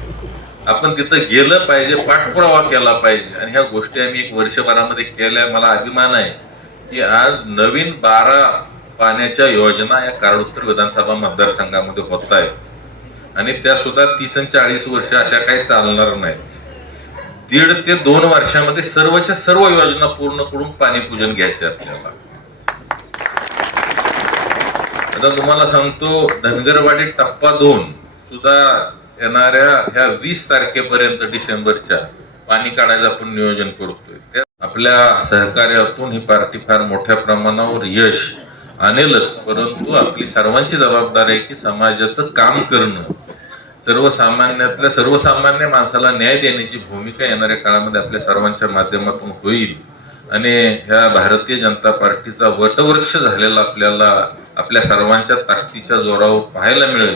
आपण तिथं गेलं पाहिजे, पाठपुरावा केला पाहिजे. आणि ह्या गोष्टी आम्ही एक वर्षभरामध्ये केल्या. मला अभिमान आहे की आज नवीन 12 पाण्याच्या योजना या कारळुत्तर विधानसभा मतदारसंघामध्ये होत आहेत. आणि त्या सुद्धा 30 आणि 40 वर्ष अशा काही चालणार नाहीत. 1.5 ते 2 वर्षामध्ये सर्वच्या सर्व योजना पूर्ण करून पाणी पूजन घ्यायचे आपल्याला. आता तुम्हाला सांगतो, धनगरवाडी टप्पा 2 सुद्धा येणाऱ्या ह्या 20 तारखेपर्यंत डिसेंबरच्या पाणी काढायचं आपण नियोजन करतोय. आपल्या सहकार्यातून ही पार्टी फार मोठ्या प्रमाणावर यश आणेलच, परंतु आपली सर्वांची जबाबदारी आहे की समाजाचं काम करणं, सर्वसामान्यातल्या सर्वसामान्य माणसाला न्याय देण्याची भूमिका येणाऱ्या काळामध्ये आपल्या सर्वांच्या माध्यमातून होईल. आणि ह्या भारतीय जनता पार्टीचा वटवृक्ष झालेला आपल्याला आपल्या सर्वांच्या ताकदीच्या जोरावर पाहायला मिळेल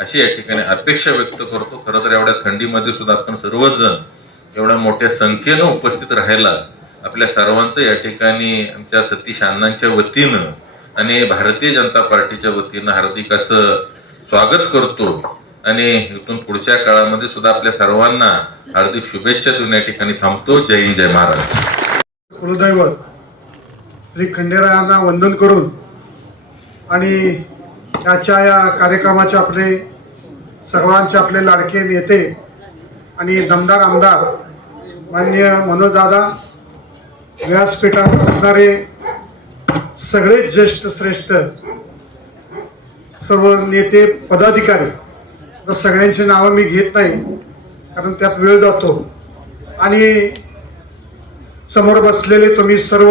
अशी या ठिकाणी अपेक्षा व्यक्त करतो. खरं तर एवढ्या थंडीमध्ये सुद्धा आपण सर्वजण एवढ्या मोठ्या संख्येनं उपस्थित राहायला आपल्या सर्वांचं या ठिकाणी आमच्या सतीश अण्णांच्या वतीनं आणि भारतीय जनता पार्टीच्या वतीनं हार्दिक असं स्वागत करतो. आणि इथून पुढच्या काळामध्ये सुद्धा आपल्या सर्वांना हार्दिक शुभेच्छा देऊन या ठिकाणी थांबतो. जय हिंद, जय महाराष्ट्र. कुलदैवत श्री खंडेरायांना वंदन करून आणि त्याच्या या कार्यक्रमाचे आपले सर्वांचे आपले लाडके नेते आणि दमदार आमदार माननीय मनोजदादा, व्यासपीठावर असणारे सगळे ज्येष्ठ श्रेष्ठ सर्व नेते पदाधिकारी, तर सगळ्यांची नावं मी घेत नाही कारण त्यात वेळ जातो. आणि समोर बसलेले तुम्ही सर्व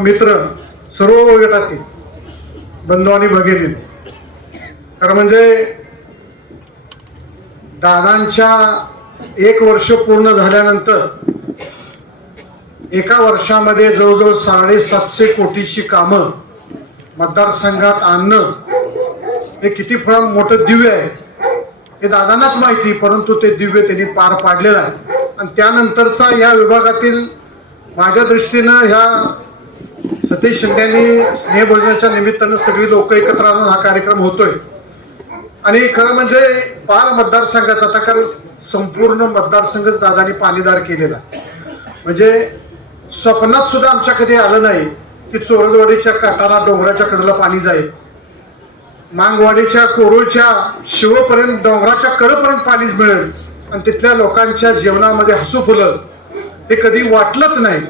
मित्र, सर्व वयोगटातील बंधू आणि भगिनी, खरं म्हणजे दादांच्या 1 वर्ष पूर्ण झाल्यानंतर एका वर्षामध्ये जवळजवळ 750 कोटीची कामं मतदारसंघात आणणं हे किती फार मोठं दिव्य आहे हे दादांनाच माहिती, परंतु ते दिव्य त्यांनी पार पाडलेलं आहे. आणि त्यानंतरचा या विभागातील माझ्या दृष्टीनं ह्या सतीश शिंदेनी स्नेहभोजनाच्या निमित्तानं सगळी लोक एकत्र आणून हा कार्यक्रम होतोय. आणि खरं म्हणजे पार मतदारसंघाचा आता कारण संपूर्ण मतदारसंघच दादानी पाणीदार केलेला, म्हणजे स्वप्नात सुद्धा आमच्या कधी आलं नाही की चोरदवाडीच्या काठाला डोंगराच्या कडेला पाणी जाईल, मांगवाडीच्या कोरुळच्या शिवपर्यंत डोंगराच्या कडेपर्यंत पाणी मिळेल आणि तिथल्या लोकांच्या जीवनामध्ये हसू फुलल हे कधी वाटलंच नाही.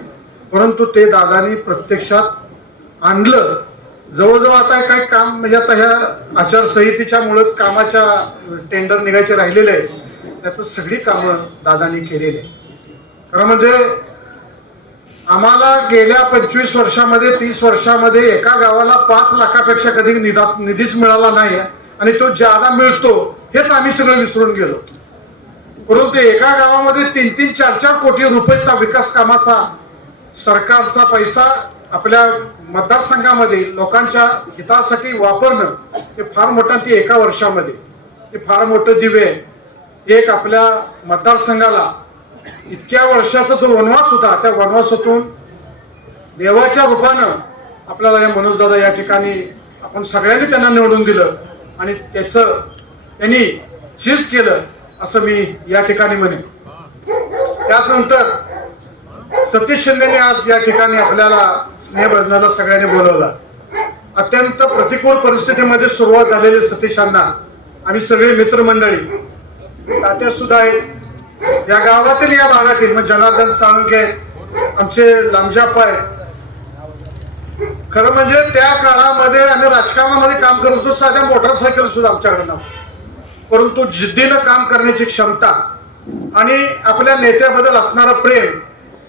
परंतु ते दादानी प्रत्यक्षात आणलं. जवळजवळ आता काही काम म्हणजे आता ह्या आचारसंहितेच्या मुळेच कामाच्या टेंडर निघायचे राहिलेले आहे, त्यात सगळी कामं दादानी केलेली आहे. खरं म्हणजे आम्हाला गेल्या 25 वर्षामध्ये 30 वर्षामध्ये एका गावाला 5 लाखापेक्षा कधी निधीच मिळाला नाही आणि तो ज्यादा मिळतो हेच आम्ही सगळं विसरून गेलो. परंतु एका गावामध्ये 3-3, 4-4 कोटी रुपयाचा विकास कामाचा सरकारचा पैसा आपल्या मतदारसंघामध्ये लोकांच्या हितासाठी वापरणं हे फार मोठं, ती एका वर्षामध्ये हे फार मोठं दिव्य आहे. एक आपल्या मतदारसंघाला इतक्या वर्षाचा जो वनवास होता त्या वनवासातून देवाच्या रूपानं आपल्याला या मनोज दादा या ठिकाणी आपण सगळ्यांनी त्यांना निवडून दिलं आणि त्याचं त्यांनी चीज केलं असं मी या ठिकाणी म्हणेन. त्यानंतर सतीश शिंदेने आज या ठिकाणी आपल्याला स्नेहभोजनाला सगळ्यांनी बोलवलं. अत्यंत प्रतिकूल परिस्थितीमध्ये सुरुवात झालेली सतीशांना आम्ही सगळे मित्रमंडळी तात्या सुद्धा आहेत या गावातील या भागातील, मग जनार्दन साळुंखे आमचे लांबजाप आहे. खरं म्हणजे त्या काळामध्ये आम्ही राजकारणामध्ये काम करत होतो, साध्या मोटरसायकल सुद्धा आमच्याकडे नव्हतं, परंतु जिद्दीनं काम करण्याची क्षमता आणि आपल्या नेत्याबद्दल असणारं प्रेम.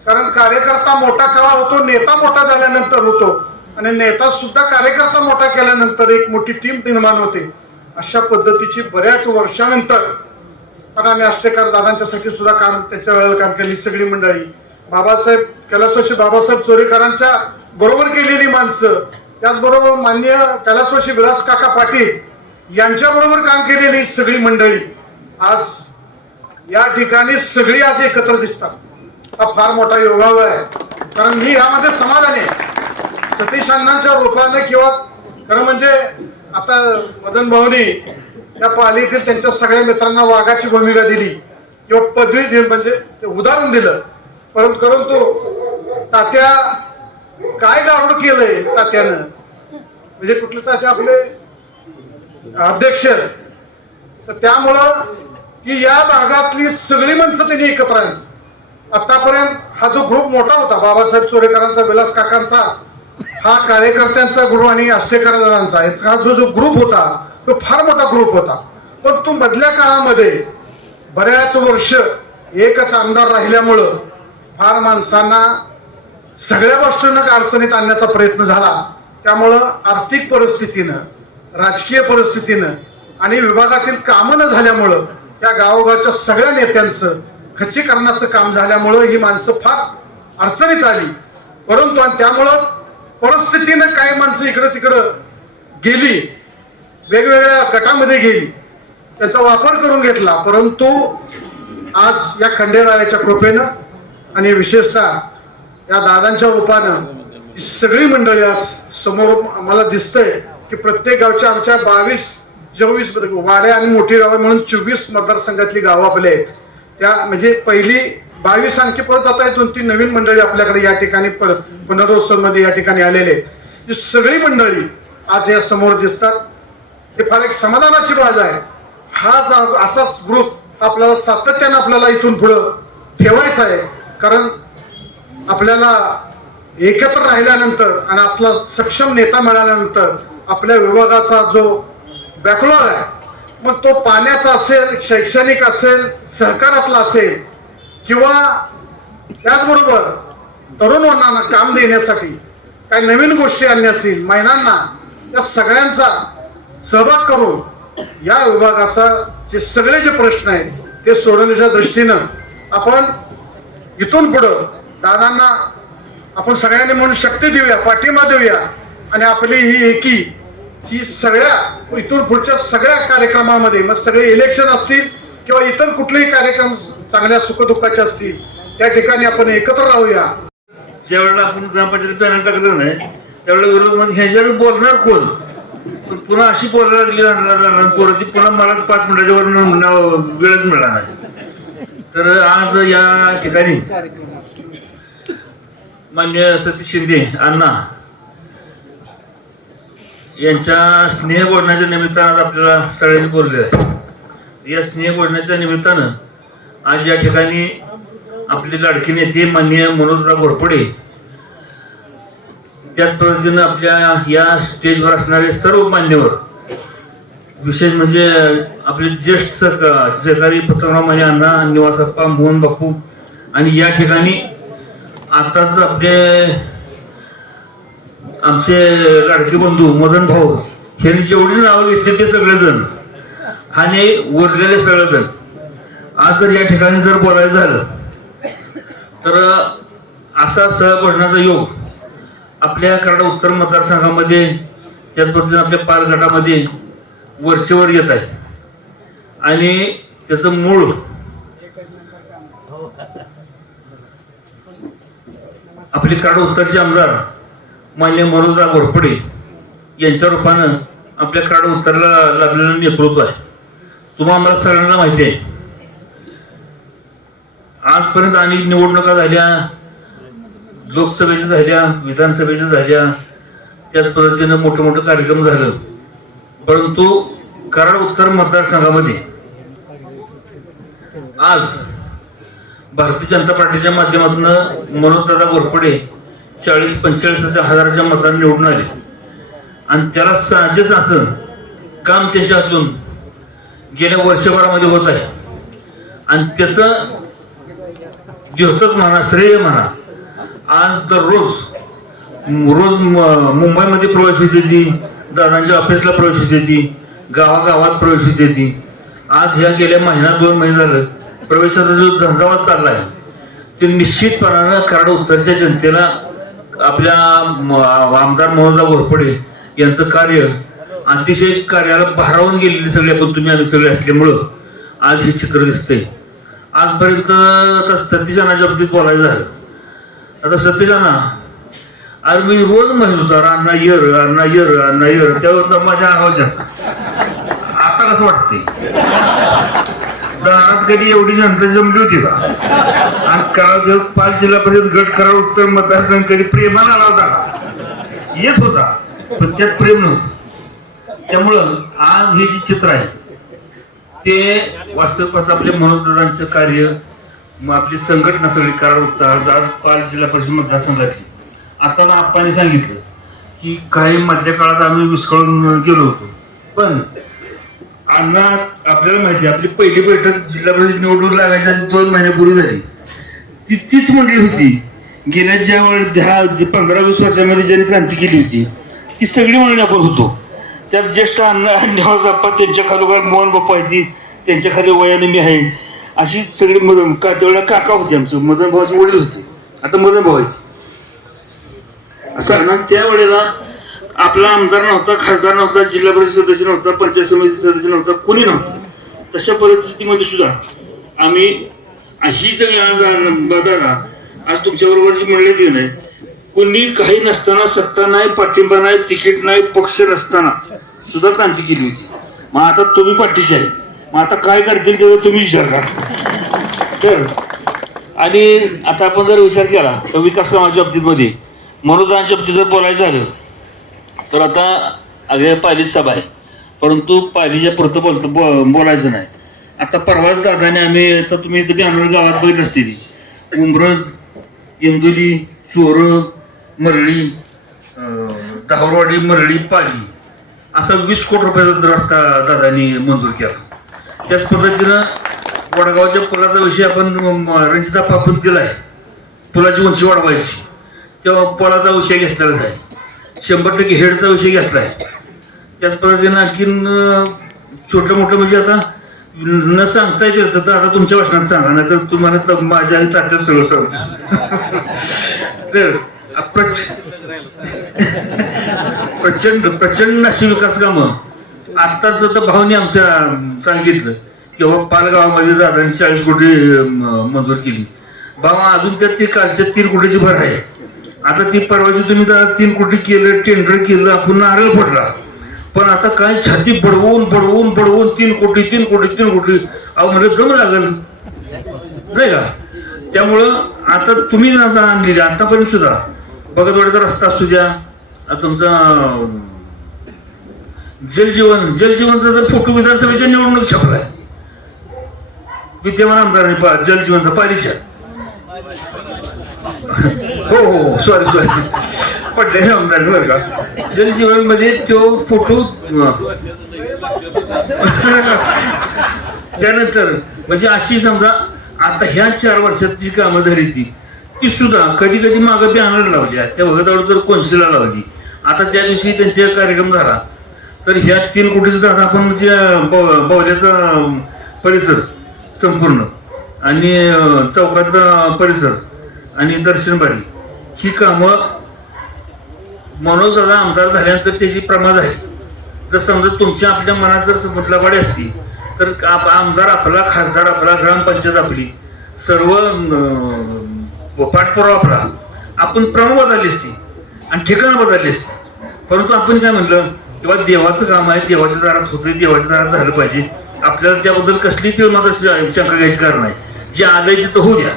कारण कार्यकर्ता मोठा केव्हा होतो, नेता मोठा झाल्यानंतर होतो आणि नेता सुद्धा कार्यकर्ता मोठा केल्यानंतर एक मोठी टीम निर्माण होते. अशा पद्धतीची बऱ्याच वर्षानंतर कारण आम्ही आष्टेकर दादांच्यासाठी सुद्धा काम त्याच्या वेळेला काम केली सगळी मंडळी, बाबासाहेब कैलासवासी बाबासाहेब चोरेकरांच्या बरोबर केलेली माणसं, त्याचबरोबर माननीय कैलासवासी विलास काका पाटील यांच्या बरोबर काम केलेली सगळी मंडळी आज या ठिकाणी सगळी आज एकत्र दिसतात. हा फार मोठा योगायोग आहे. कारण मी यामध्ये समाधानी आहे सतीश अण्णांच्या रूपाने किंवा खरं म्हणजे आता मदन भाऊनी या पालिकेतील त्यांच्या सगळ्या मित्रांना वाघाची भूमिका दिली किंवा पदवी दिली, म्हणजे ते उदाहरण दिलं. परंतु तात्या काय गावड केलंय तात्यानं, म्हणजे कुठले तात्या आपले अध्यक्ष, तर त्यामुळं की या भागातली सगळी माणसं त्यांनी एकत्र आणली. आतापर्यंत हा जो ग्रुप मोठा होता बाबासाहेब चोरेकरांचा, विलास काकांचा, हा कार्यकर्त्यांचा ग्रुप आणि आष्टेकर दादांचा, हा जो ग्रुप होता तो फार मोठा ग्रुप होता. पण तो मधल्या काळामध्ये बऱ्याच वर्ष एकच आमदार राहिल्यामुळं फार माणसांना सगळ्या गोष्टींना अडचणीत आणण्याचा प्रयत्न झाला. त्यामुळं आर्थिक परिस्थितीनं, राजकीय परिस्थितीनं आणि विभागातील कामं न झाल्यामुळं या गावोगावच्या सगळ्या नेत्यांचं खच्चीकरणाचं काम झाल्यामुळं ही माणसं फार अडचणीत आली. परंतु आणि त्यामुळं परिस्थितीनं काही माणसं इकडं तिकडं गेली, वेगवेगळ्या गटामध्ये गेली, त्याचा वापर करून घेतला. परंतु आज या खंडेरायाच्या कृपेनं आणि विशेषतः या दादांच्या रूपानं सगळी मंडळी आज समोर आम्हाला दिसतंय की प्रत्येक गावच्या आमच्या 22-24 वाड्या आणि मोठी गावं म्हणून 24 मतदारसंघातली गावं आपले आहेत. त्या म्हणजे पहिली 22 आणखी परत आता 2-3 नवीन मंडळी आपल्याकडे या ठिकाणी पुनर्वसन मध्ये या ठिकाणी आलेले आहेत. ही सगळी मंडळी आज या समोर दिसतात. हे फार एक समाधानाची बाज आहे. हा असाच ग्रुप आपल्याला सातत्यानं आपल्याला इथून पुढं ठेवायचा आहे. कारण आपल्याला एकत्र राहिल्यानंतर आणि असला सक्षम नेता मिळाल्यानंतर आपल्या विभागाचा जो बॅकलॉग आहे, मग तो पाण्याचा असेल, शैक्षणिक असेल, सहकारातला असेल किंवा त्याचबरोबर तरुणांना काम देण्यासाठी काही नवीन गोष्टी आणल्या असतील, महिलांना, या सगळ्यांचा सहभाग करून या विभागाचा जे सगळे जे प्रश्न आहेत ते सोडवण्याच्या दृष्टीनं आपण इथून पुढं दादांना आपण सगळ्यांनी म्हणून शक्ती देऊया, पाठिंबा देऊया आणि आपली ही एकी ही सगळ्या इथून पुढच्या सगळ्या कार्यक्रमामध्ये, मग सगळे इलेक्शन असतील किंवा इतर कुठलेही कार्यक्रम चांगल्या सुखदुःखाचे असतील, त्या ठिकाणी आपण एकत्र राहूया. ज्या वेळेला आपण ग्रामपंचायत पॅनल टाकलं नाही त्यावेळेला विरोध ह्याच्यावर बोलणार कोण, पण पुन्हा अशी बोलायला लागली पोराची पुन्हा मला 5 मिनिटाच्या वर वेळच मिळाला नाही. तर आज या ठिकाणी मान्य सतीश शिंदे अण्णा यांच्या स्नेह बोलण्याच्या निमित्तानं आज आपल्याला सगळ्यांनी बोलले आहे. या स्नेह बोलण्याच्या निमित्तानं आज या ठिकाणी आपले लाडके नेते माननीय मनोजराव घोरपडे, त्याच पद्धतीनं आपल्या या स्टेजवर असणारे सर्व मान्यवर, विशेष म्हणजे आपले ज्येष्ठ सहकारी पत्रकार मान्य अण्णा, निवासप्पा, मोहन बापू आणि या ठिकाणी आताच आमचे लाडके बंधू मदन भाऊ यांनी जेवढी नावं घेतली ते सगळेजण आणि उरलेले सगळेजण आज जर या ठिकाणी जर बोलायचं झालं तर असा सहपडण्याचा योग आपल्या कराड उत्तर मतदारसंघामध्ये, त्याच पद्धतीने आपल्या पाल गटामध्ये वरचेवर येत आहे आणि त्याचं मूळ आपले कराड उत्तरचे आमदार मान्य मनोजराव घोरपडे यांच्या रूपानं आपल्या कराड उत्तरला लाभलेलं नेतृत्व आहे. तुम्हाला आम्हाला सगळ्यांना माहिती आहे, आजपर्यंत अनेक निवडणुका झाल्या, लोकसभेच्या झाल्या, विधानसभेच्या झाल्या, त्याच पद्धतीनं मोठे मोठे कार्यक्रम झालं, परंतु कराड उत्तर मतदारसंघामध्ये आज भारतीय जनता पार्टीच्या माध्यमातून मनोजदादा घोरपडे 40-45 हजाराच्या मतांनी निवडून आले आणि त्याला साजेच असं काम त्याच्या हातून गेल्या वर्षभरामध्ये होत आहे आणि त्याचं द्योतक म्हणा, श्रेय म्हणा, आज दररोज मुंबईमध्ये प्रवेश होते ती, दादांच्या ऑफिसला प्रवेश होते ती, गावागावात प्रवेश होते ती. आज ह्या गेल्या महिना 2 महिने झालं प्रवेशाचा जो झंझावात चालला आहे ते निश्चितपणानं कराड उत्तरच्या जनतेला आपल्या आमदार मनोजराव घोरपडे यांचं कार्य अतिशय कार्याला भारावून गेलेले सगळे आपण तुम्ही आम्ही सगळे असल्यामुळं आज हे चित्र दिसतंय. आजपर्यंत आता सतीशानाच्या बाबतीत बोलायचं झालं, आता सतीशाना अरे मी रोज म्हणत होतो अण्णा यर, अण्णा यर, अण्णा यर, त्यावर माझ्या आवाजाचा आता कसं वाटतंय? दारात कधी एवढी जनता जमली होती का? आणि कराड 5 जिल्हा परिषद गट कराड उत्तर मतदारसंघ कधी प्रेमाला आला होता का? येत होता पण त्यात प्रेम नव्हतं. त्यामुळं आज हे जे चित्र आहे ते वास्तविक आपल्या मनोजदादांचं कार्य, आपली संघटना सगळी कराड उत्तर आज 5 जिल्हा परिषद मतदारसंघातली. आता आप्पांनी सांगितलं की काही मधल्या काळात आम्ही विस्कळून गेलो होतो, पण अण्णा आपल्याला माहिती आहे आपली पहिली बैठक जिल्हा परिषद निवडणूक लागायच्या 2 महिन्यापूर्वी झाली. तीच मंडळी होती गेल्या ज्या वेळी 15-20 वर्षामध्ये ज्यांनी क्रांती केली होती ती सगळी मंडळी आपण होतो. त्यात ज्येष्ठ अण्णा निवासप्पा, त्यांच्या खालोखाल मोहन बाप्पा आहे, त्यांच्या खाली वयाने मी आहे, अशी सगळी त्यावेळेला काका होते, आमचं मदन भावाचे वडील होते, आता मदन भाऊ आहेत. असं ना त्यावेळेला आपला आमदार नव्हता, खासदार नव्हता, जिल्हा परिषद सदस्य नव्हता, पंचायत समिती सदस्य नव्हता, कोणी नव्हतं. तशा परिस्थितीमध्ये सुद्धा आम्ही ही सगळी बघा आज तुमच्या बरोबरची मंडळी ती नाही, कोणी काही नसताना, सत्ता नाही, पाठिंबा नाही, तिकीट नाही, पक्ष नसताना सुद्धा क्रांती केली होती. मग आता तुम्ही पाठीशी आहे, मग आता काय करतील तेव्हा तुम्ही विचार करा. तर आणि आता आपण जर विचार केला तर विकास कामाच्या बाबतीमध्ये मनोजदांच्या बाबतीत जर बोलायचं झालं तर आता अगदी पायलीच सभा आहे, परंतु पायलीच्या पुरतं बोलायचं नाही. आता परवाच दादाने आम्ही, आता तुम्ही इथे अनोळ गावात बघितलं असतील, उमरज, इंदुली, चोरं, मरळी, दाहरवाडी, मरळी, पाली असा 20 कोटी रुपयाचा रस्ता दादानी मंजूर केला. त्याच पद्धतीनं वडगावच्या पुलाचा विषय आपण रणजिता पापून दिला आहे, पुलाची उंची वाढवायची, तेव्हा पुलाचा विषय घेतलेलाच आहे. 100% हेडचा विषय घेतला आहे. त्याच पद्धतीनं आणखीन छोटं मोठं म्हणजे आता न सांगता येईल तर आता तुमच्या भाषणात सांगा, नाही तर तुम्हाला माझ्या तात्यात सगळं सांग. तर प्रचंड प्रचंड अशी विकास कामं आत्ताच तर भाऊनी आमच्या सांगितलं की बाबा पालगावामध्ये दादांनी 40 कोटी मंजूर केली. बाबा अजून त्यात ती कालच्या 3 कोटीची भर आहे. आता ती परवाची तुम्ही 3 कोटी केलं, टेंडर केलं, आपण नारळ फोडला, पण आता काय छाती बडवून बडवून बडवून 3 कोटी 3 कोटी 3 कोटी अहो म्हणजे दम लागल नाही का. त्यामुळं आता तुम्ही आणलेली आतापर्यंत सुद्धा बगतवाडीचा रस्ता असू द्या, तुमचा जलजीवनचा जर फोटो विधानसभेच्या निवडणूक छापलाय विद्यमान आमदारांनी जलजीवनचा पालीच्या. हो सॉरी पडले आमदार बरं का. जलजीवन मध्ये तो फोटो त्यानंतर म्हणजे अशी समजा आता ह्या 4 वर्षात जी कामं झाली ती सुद्धा कधी कधी मागं बॅनर लावल्या, त्या भगतवाड तर कोनशीला लावली. आता त्या दिवशी त्यांचा कार्यक्रम झाला तर ह्या 3 कोटीचा दादा आपण जे बावल्याचा परिसर संपूर्ण आणि चौकातला परिसर आणि दर्शनबारी ही कामं मनोज दादा आमदार झाल्यानंतर त्याची प्रमाण आहे. जर समजा तुमच्या आपल्या मनात जर मुतलाबाडी असती तर आमदार आपला, खासदार आपला, ग्रामपंचायत आपली, सर्व पाठपुरावा आपला, आपण प्रमाण बदलली असती आणि ठिकाणं बदलली असती. परंतु आपण काय म्हणलं किंवा देवाचं काम आहे, देवाच्या दारात होतं, देवाच्या दारात झालं पाहिजे, आपल्याला त्याबद्दल कसली तीव्र शंका घ्यायची कारण नाही, जे आलंय तिथं होऊ द्या.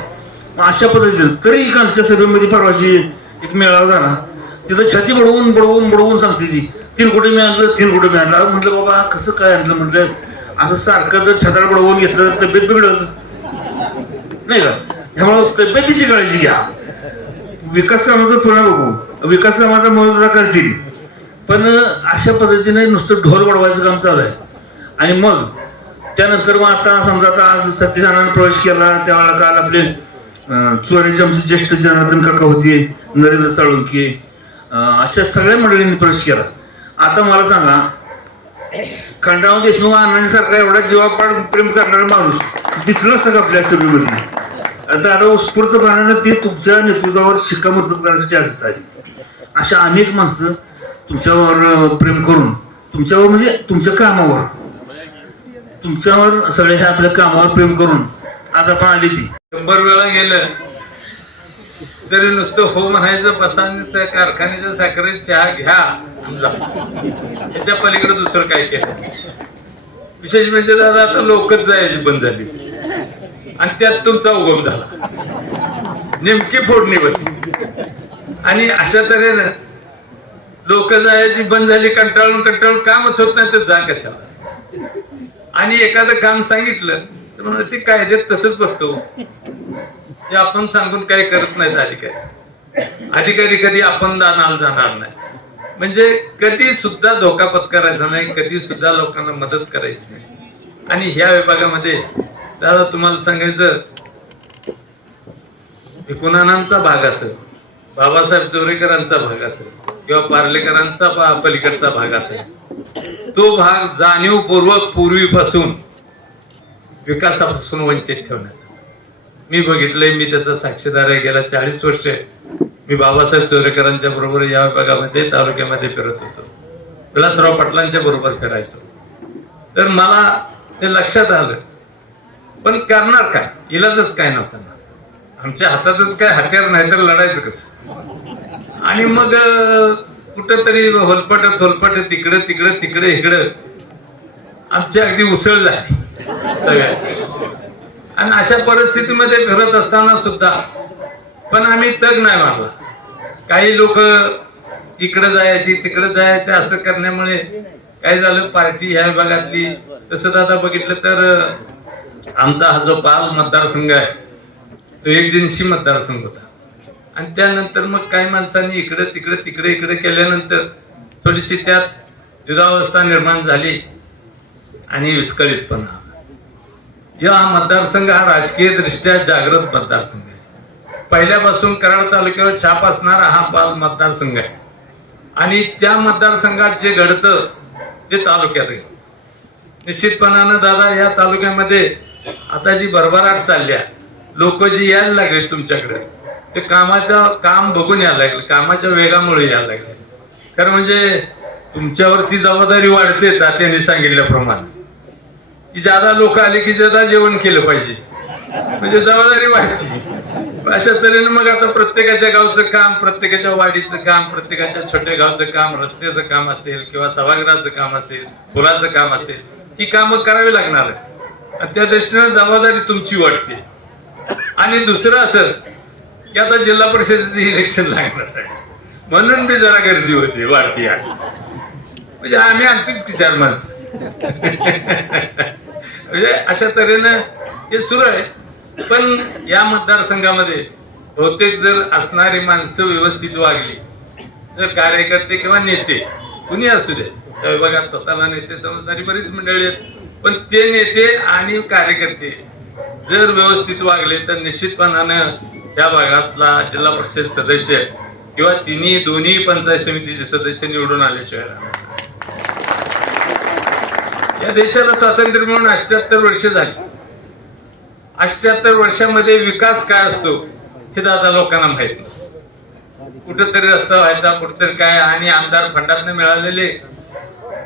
मग अशा पद्धतीने तरी कालच्या सभेमध्ये परवाशी एक मेळावा झाला, तिथं छाती बडवून सांगते ती 3 कोटी मिळालं 3 कोटी मिळालं. म्हटलं बाबा कसं काय आणलं, म्हटलं असं सारखं जर छताला बडवून घेतलं तर तब्येत बिघडलं नाही का. त्यामुळे तब्येतीची काळजी घ्या. विकास कामाचा पुन्हा बघू, विकास कामाचा मोबदला करतील, पण अशा पद्धतीने नुसतं ढोल बडवायचं काम चालू आहे. आणि मग त्यानंतर मग आता समजा आता आज सत्यनारायण प्रवेश केला, त्यावेळेला काल आपले चोरेचे आमचे ज्येष्ठ जनार्दन काका होते, नरेंद्र साळुंके, अशा सगळ्या मंडळींनी प्रवेश केला. आता मला सांगा खंडाराव देशमुख अण्णांसारखा एवढा जीवापाड प्रेम करणारा माणूस दिसला असता का आपल्या सभेमध्ये. आता उत्स्फूर्तपणानं ते तुमच्या नेतृत्वावर शिक्कामोर्तब करण्यासाठी असत आहे. अशा अनेक माणसं तुमच्यावर प्रेम करून, तुमच्यावर म्हणजे तुमच्या कामावर, तुमच्यावर सगळ्या आपल्या कामावर प्रेम करून आज आपण आली. ती 100 वेळा गेलं तरी नुसतं हो म्हणायचं, बसांच्या कारखान्याच्या साखरेचा चहा घ्या, याच्या पलीकडे दुसरं काय केलं. विशेष म्हणजे दादा आता लोकच जायची बंद झाली आणि त्यात तुमचा उगम झाला, नेमकी फोडणी बसली. आणि अशा तऱ्हेनं लोक जायची बंद झाली, कंटाळून कामच होत नाही तर जा कशाला. आणि एखादं काम सांगितलं तर म्हणून ते कायद्यात तसंच बसतो, ते आपण सांगून काही करत नाहीत अधिकारी कधी आपण जाणार नाही. म्हणजे कधी सुद्धा धोका पत्करायचा नाही, कधी सुद्धा लोकांना मदत करायची नाही. आणि ह्या विभागामध्ये दादा तुम्हाला सांगायचं, विकुणानांचा भाग असेल, बाबासाहेब चोरेकरांचा भाग असेल किंवा पार्लेकरांचा पलीकडचा भाग असेल, तो भाग जाणीवपूर्वक पूर्वीपासून विकासापासून वंचित ठेवण्यात. मी बघितलंय, मी त्याचा साक्षीदार आहे. गेल्या 40 वर्ष मी बाबासाहेब चोरेकरांच्या बरोबर या विभागामध्ये तालुक्यामध्ये फिरत होतो, विलासराव पाटलांच्या बरोबर फिरायचो. तर मला ते लक्षात आलं, पण करणार काय, इलाजच काय नव्हता. आमच्या हातातच काय हत्यार नाही तर लढायचं कसं. आणि मग कुठंतरी होलपटत तिकडे इकडं आमची अगदी उसळ झाली सगळ्या. आणि अशा परिस्थितीमध्ये फिरत असताना सुद्धा पण आम्ही तग नाही मारला. काही लोक इकडे जायची तिकडे जायचे असं करण्यामुळे काय झालं, पार्टी ह्या विभागातली तसं दादा बघितलं तर आमचा हा जो पाल मतदारसंघ आहे तो एकजिन्सी मतदारसंघ होता. आणि त्यानंतर मग काही माणसांनी इकडे केल्यानंतर थोडीशी त्यात दुरावस्था निर्माण झाली आणि विस्कळीतपणा. या मतदारसंघ हा राजकीय दृष्ट्या जागृत मतदारसंघ आहे. पहिल्यापासून कराड तालुक्यावर छाप असणारा हा पाल मतदारसंघ आहे. आणि त्या मतदारसंघात जे घडतं ते तालुक्यात आहे. निश्चितपणानं दादा या तालुक्यामध्ये आता जी भरभराट चालली आहे, लोक जी यायला लागले तुमच्याकडे, ते काम बघून यायला लागले, कामाच्या वेगामुळे यायला लागले. खरं म्हणजे तुमच्यावरती जबाबदारी वाढते. तात्याने सांगितल्याप्रमाणे की ज्यादा लोक आले की ज्यादा जेवण केलं पाहिजे, म्हणजे जबाबदारी वाढते. अशा तऱ्हेने मग आता प्रत्येकाच्या गावचं काम, प्रत्येकाच्या वाडीचं काम, प्रत्येकाच्या छोट्या गावचं काम, रस्त्याचं काम असेल किंवा सभागृहाचं काम असेल, फुलाचं काम असेल, ही कामं करावी लागणार आहे. आणि त्या दृष्टीने जबाबदारी तुमची वाटते. आणि दुसरं असं की आता जिल्हा परिषदेचं इलेक्शन लागणार आहे, म्हणून बी जरा गर्दी होती, वाढती आहे. म्हणजे आम्ही आणखीच की 4 माणसं म्हणजे अशा तऱ्हेनं हे सुरू आहे. पण या मतदारसंघामध्ये बहुतेक जर असणारी माणसं व्यवस्थित वागली, जर कार्यकर्ते किंवा नेते कुणी असू दे, त्या विभागात स्वतःला नेते समजणारी बरीच मंडळी आहेत, पण ते नेते आणि कार्यकर्ते जर व्यवस्थित वागले तर निश्चितपणानं या भागातला जिल्हा परिषद सदस्य किंवा दोन्ही पंचायत समितीचे सदस्य निवडून आल्याशिवाय राहणार. या देशाला स्वातंत्र्य मिळून 78 वर्ष झाली. 78 वर्षामध्ये विकास काय असतो हे दादा लोकांना माहित नसतं. कुठेतरी रस्ता व्हायचा, कुठेतरी काय, आणि आमदार फंडातनं मिळालेले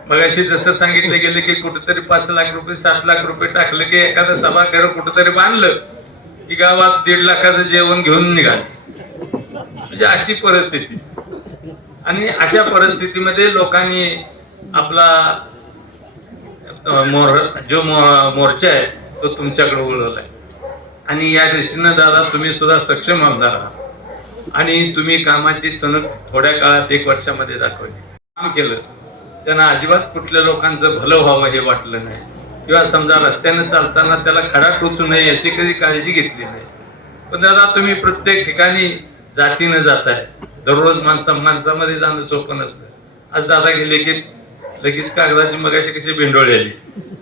मगाशी जसं सांगितलं गेलं की कुठेतरी 5 लाख रुपये 7 लाख रुपये टाकलं की एखादं सभागृह कुठेतरी बांधलं की गावात 1.5 लाखाचं जेवण घेऊन निघाले. म्हणजे अशी परिस्थिती. आणि अशा परिस्थितीमध्ये लोकांनी आपला मोर्चा आहे तो तुमच्याकडे वळवलाय. आणि या दृष्टीनं दादा तुम्ही सुद्धा सक्षम आमदार आहात आणि तुम्ही कामाची चणक थोड्या काळात 1 वर्षामध्ये दाखवली. काम केलं त्यांना अजिबात कुठल्या लोकांचं भलं व्हावं हे वाटलं नाही, किंवा समजा रस्त्यानं चालताना त्याला खडा टोचू नये याची कधी काळजी घेतली नाही. पण दादा तुम्ही प्रत्येक ठिकाणी जातीनं जाताय. दररोज माणसामध्ये जाणं सोपं नसतं. आज दादा गेले की लगेच कागदाची मगाशी कशी भेंडोळी आली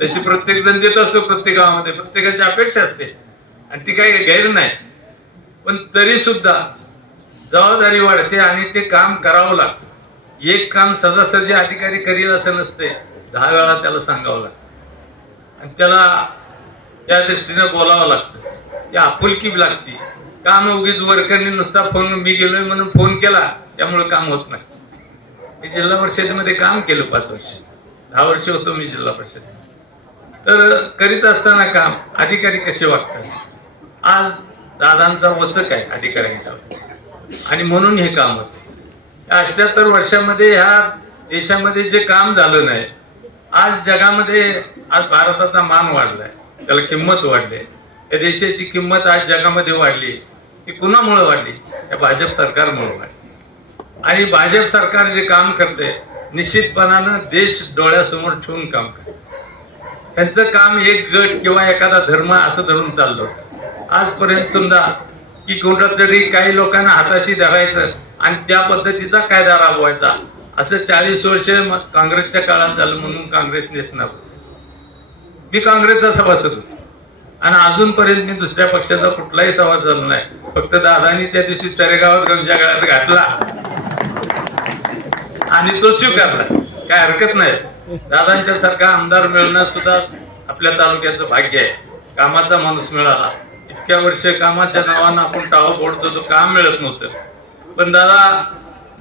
तशी प्रत्येक जण देत असतो. प्रत्येक गावामध्ये प्रत्येकाची अपेक्षा असते आणि ती काही गैर नाही. पण तरी सुद्धा जबाबदारी वाढते आणि ते काम करावं लागतं. एक काम सहजासहजी अधिकारी करील असं नसते. 10 वेळा त्याला सांगावं लागतं आणि त्याला त्या दृष्टीने बोलावं लागतं. ती आपुलकी लागते. काम उगीच वरकरणी नुसता फोन, मी गेलोय म्हणून फोन केला त्यामुळे काम होत नाही. मी जिल्हा परिषदेमध्ये काम केलं 5 वर्ष, 10 वर्ष होतो मी जिल्हा परिषद. तर करीत असताना काम अधिकारी कसे वागतात, आज दादांचा वचक आहे अधिकाऱ्यांच्यावर आणि म्हणून हे काम होतं. 78 वर्षामध्ये ह्या देशामध्ये जे काम झालं नाही, आज जगामध्ये आज भारताचा मान वाढलाय, त्याला किंमत वाढली. या देशाची किंमत आज जगामध्ये वाढली. ती कुणामुळे वाढली? या भाजप सरकारमुळे वाढली. आणि भाजप सरकार जे काम करते निश्चितपणानं देश डोळ्यासमोर ठेवून काम करते. त्यांचं काम एक गट किंवा एखादा धर्म असं धरून चाललं होतं आजपर्यंत सुद्धा, की कुठंतरी काही लोकांना हाताशी धरायचं आणि त्या पद्धतीचा कायदा राबवायचा, असं 40 वर्ष काँग्रेसच्या काळात झालं म्हणून काँग्रेस नेसणार. मी काँग्रेसचा सभासद होतो आणि अजूनपर्यंत मी दुसऱ्या पक्षाचा कुठलाही सभासद झाला नाही. फक्त दादानी त्या दिवशी चरेगावात गमच्या गळ्यात घातला आणि तो स्वीकारला, काय हरकत नाही. दादांच्या सारखा आमदार मिळणं सुद्धा आपल्या तालुक्याचं भाग्य आहे. कामाचा माणूस मिळाला. इतक्या वर्ष कामाच्या नावानं आपण टाळं फोडतो, तो काम मिळत नव्हतं. पण दादा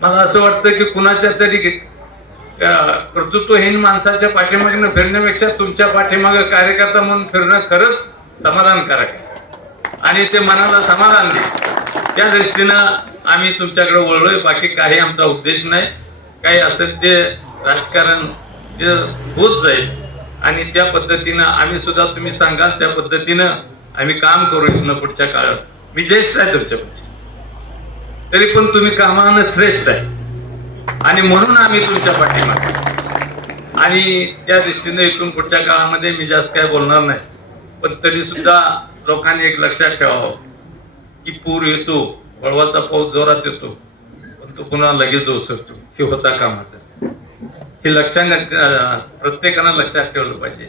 मला असं वाटतं की कुणाच्या तरी कर्तृत्वहीन माणसाच्या पाठीमागनं फिरण्यापेक्षा तुमच्या पाठीमागं कार्यकर्ता म्हणून फिरणं खरंच समाधानकारक आहे आणि ते मनाला समाधान दे. त्या दृष्टीनं आम्ही तुमच्याकडे वळलोय. बाकी काही आमचा उद्देश नाही. काही असेल ते राजकारण ते होत जाईल आणि त्या पद्धतीनं आम्ही सुद्धा, तुम्ही सांगाल त्या पद्धतीनं आम्ही काम करू इथनं पुढच्या काळात. मी ज्येष्ठ आहे तुमच्यापेक्षा, तरी पण तुम्ही कामानं श्रेष्ठ आहे आणि म्हणून आम्ही तुमच्या पाठीमागे. आणि त्या दृष्टीनं इथून पुढच्या काळामध्ये मी जास्त काय बोलणार नाही. पण तरी सुद्धा लोकांनी एक लक्षात ठेवावं की पूर येतो, वळवाचा पाऊस जोरात येतो, पण तो पुन्हा लगेच ओसरतो. हे होता कामाचं. हे प्रत्येकानं लक्षात ठेवलं पाहिजे.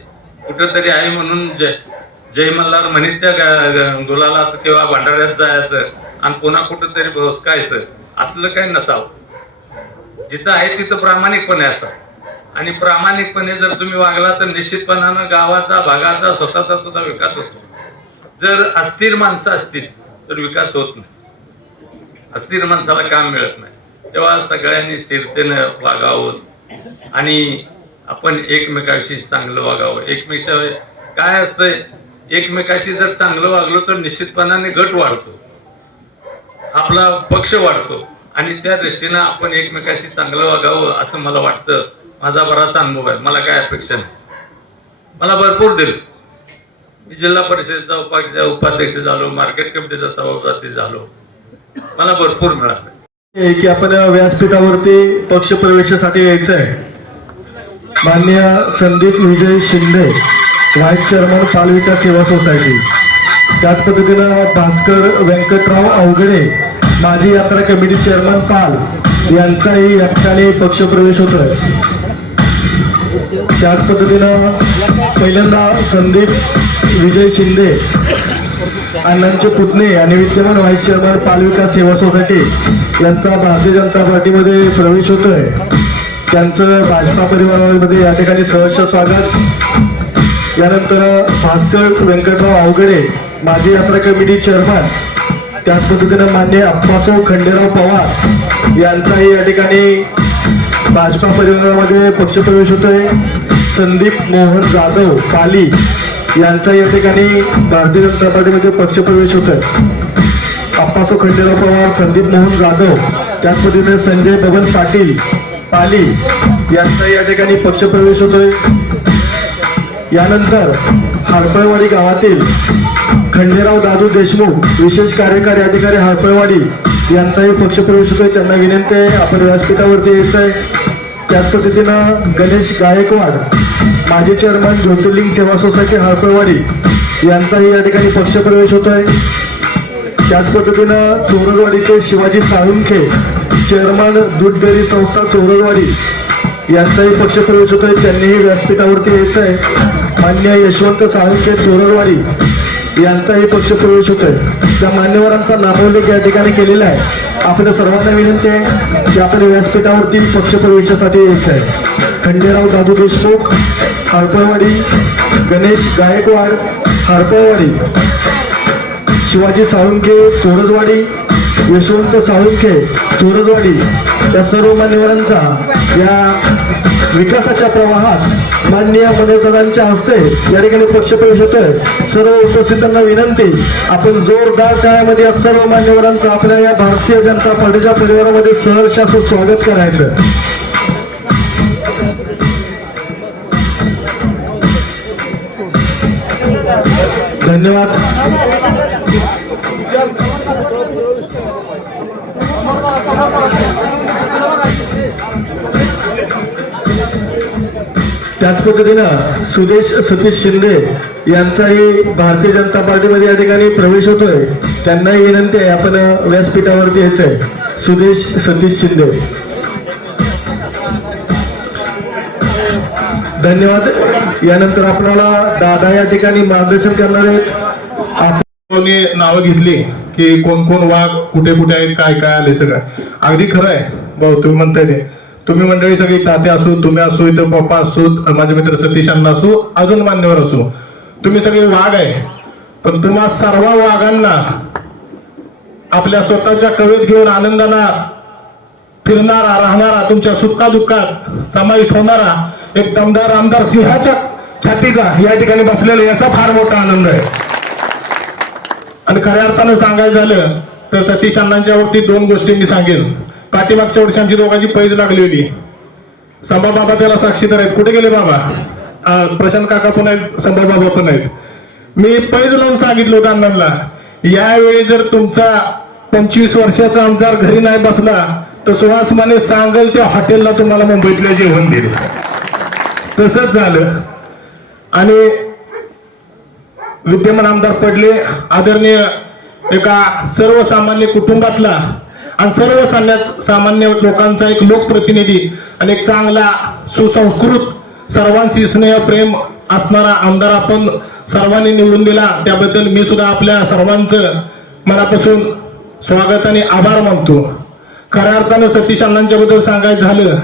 कुठंतरी आहे म्हणून जय मल्हार म्हणित त्या गुलाला तेव्हा भंडाऱ्यात जायचं आणि पुन्हा कुठंतरी भोसकायचं, असलं काही नसावं. जिथं आहे तिथं प्रामाणिकपणे असावं आणि प्रामाणिकपणे जर तुम्ही वागला तर निश्चितपणानं गावाचा, भागाचा, स्वतःचा सुद्धा विकास होतो. जर अस्थिर माणसं असतील तर विकास होत नाही. अस्थिर माणसाला काम मिळत नाही. तेव्हा सगळ्यांनी स्थिरतेनं वागावं आणि आपण एकमेकाशी चांगलं वागावं. एकमेकाशी काय असतंय, एकमेकाशी जर चांगलं वागलो तर निश्चितपणाने गट वाढतो, आपला पक्ष वाढतो आणि त्या दृष्टीनं आपण एकमेकाशी चांगलं वागावं असं मला वाटतं. माझा बराच अनुभव आहे. मला काय अपेक्षा नाही, मला भरपूर दिलं. मी जिल्हा परिषदेचा उपाध्यक्ष झालो, मार्केट कमिटीचा सभापती झालो, मला भरपूर मिळालं. की आपण व्यासपीठावरती पक्ष प्रवेशासाठी यायचं आहे. माननीय संदीप विजय शिंदे, व्हाईस चेअरमन पालविकास सेवा सोसायटी. त्याच पद्धतीनं भास्कर व्यंकटराव अवघडे, माजी यात्रा कमिटी चेअरमन पाल, यांचाही या ठिकाणी पक्षप्रवेश होतोय. त्याच पद्धतीनं पहिल्यांदा संदीप विजय शिंदे अण्णांचे पुतणे आणि विद्यमान व्हाईस चेअरमन पालविकास सेवा सोसायटी यांचा भारतीय जनता पार्टीमध्ये प्रवेश होतोय. त्यांचं भाजपा परिवारामध्ये या ठिकाणी सहर्ष स्वागत. यानंतर भास्कर व्यंकटराव अवघडे, माजी यात्रा कमिटी चेअरमन, त्याच पद्धतीनं मान्य अप्पासाहेब खंडेराव पवार यांचाही या ठिकाणी भाजपा परिवारामध्ये पक्षप्रवेश होतोय. संदीप मोहन जाधव पाली यांचा या ठिकाणी भारतीय जनता पार्टीमध्ये पक्षप्रवेश होतोय. अप्पासाहेब खंडेराव पवार, संदीप मोहन जाधव, त्याच पद्धतीने संजय बबन पाटील पाली यांचा या ठिकाणी पक्षप्रवेश होतोय. यानंतर हरपळवाडी गावातील खंडेराव दादू देशमुख, विशेष कार्यकारी अधिकारी हरपळवाडी, यांचाही पक्षप्रवेश होतोय. त्यांना विनंती आहे आपण व्यासपीठावरती यायचं आहे. त्याच पद्धतीनं गणेश गायकवाड, माजी चेअरमन ज्योतिर्लिंग सेवा सोसायटी हरपळवाडी, यांचाही या ठिकाणी पक्षप्रवेश होतोय. त्याच पद्धतीनं चोरजवाडीचे शिवाजी साळुंखे, चेअरमन दूध डेअरी संस्था चोरजवाडी, यांचाही पक्षप्रवेश होतोय. त्यांनीही व्यासपीठावरती यायचं आहे. मान्य यशवंत साळुंखे चोरजवाडी यांचाही पक्षप्रवेश होतोय. त्या मान्यवरांचा नामोल्लेख या ठिकाणी केलेला आहे. आपल्या सर्वांना विनंती आहे की आपण व्यासपीठावरती पक्षप्रवेशासाठी यायचं आहे. खंडेराव दादू देशमुख हरपळवाडी, गणेश गायकवाड हरपळवाडी, शिवाजी साळुंखे चोरजवाडी, यशवंत साळुंखे चोरजवाडी, या सर्व मान्यवरांचा या विकासाच्या प्रवाहात माननीय पंतप्रधानांच्या हस्ते या ठिकाणी पक्षप्रवेश होतोय. सर्व उपस्थितांना विनंती, आपण जोरदार टाळ्यामध्ये या सर्व मान्यवरांचं आपल्या या भारतीय जनता पार्टीच्या परिवारामध्ये सहर्ष असं स्वागत करायचं. धन्यवाद. त्याच पद्धतीनं सुदेश सतीश शिंदे यांचाही भारतीय जनता पार्टीमध्ये या ठिकाणी प्रवेश होतोय. त्यांनाही विनंती आहे आपण व्यासपीठावरती यायचंय. सुदेश सतीश शिंदे. धन्यवाद. यानंतर आपल्याला दादा या ठिकाणी मार्गदर्शन करणार आहेत. आपण नावं घेतली की कोण कोण वाघ कुठे कुठे आहेत, काय काय आले, सगळं अगदी खरं आहे भाऊ. तुम्ही म्हणताय ते तुम्ही मंडळी सगळी ताते असू, तुम्ही असू, इथं पप्पा असू, माझे मित्र सतीश अण्णा असू, अजून मान्यवर असू, तुम्ही सगळे वाघ आहे. पण तुम्हा सर्व वाघांना आपल्या स्वतःच्या कवेत घेऊन आनंदाना फिरणारा, राहणारा, तुमच्या सुखा दुःखात समाविष्ट होणारा एक दमदार आमदार सिंहाच्या छातीचा या ठिकाणी बसलेला, याचा फार मोठा आनंद आहे. आणि खऱ्या अर्थानं सांगायचं झालं तर सतीश अण्णांच्या बाबतीत दोन गोष्टी मी सांगेन. पाठीमागच्या वर्षी आमची दोघांची पैज लागली होती. संभा बाबा त्याला साक्षीदार आहेत. कुठे गेले बाबा? प्रशांत काका पण आहेत, संभा बाबा पण आहेत. मी पैज लावून सांगितलं होतं अण्णांना, यावेळी जर तुमचा 25 वर्षाचा आमदार घरी नाही बसला तर सुहास माने सांगेल त्या हॉटेलला तुम्हाला मुंबईतल्या जेवण दिले. तसंच झालं आणि विद्यमान आमदार पडले. आदरणीय एका सर्वसामान्य कुटुंबातला आणि सर्वसामान्य लोकांचा एक लोकप्रतिनिधी आणि एक चांगला सुसंस्कृत सर्वांशी स्नेह प्रेम असणारा आमदार आपण सर्वांनी निवडून दिला. त्याबद्दल मी सुद्धा आपल्या सर्वांचं मनापासून स्वागत आणि आभार मानतो. खऱ्या अर्थानं सतीश अण्णांच्या बद्दल सांगायचं झालं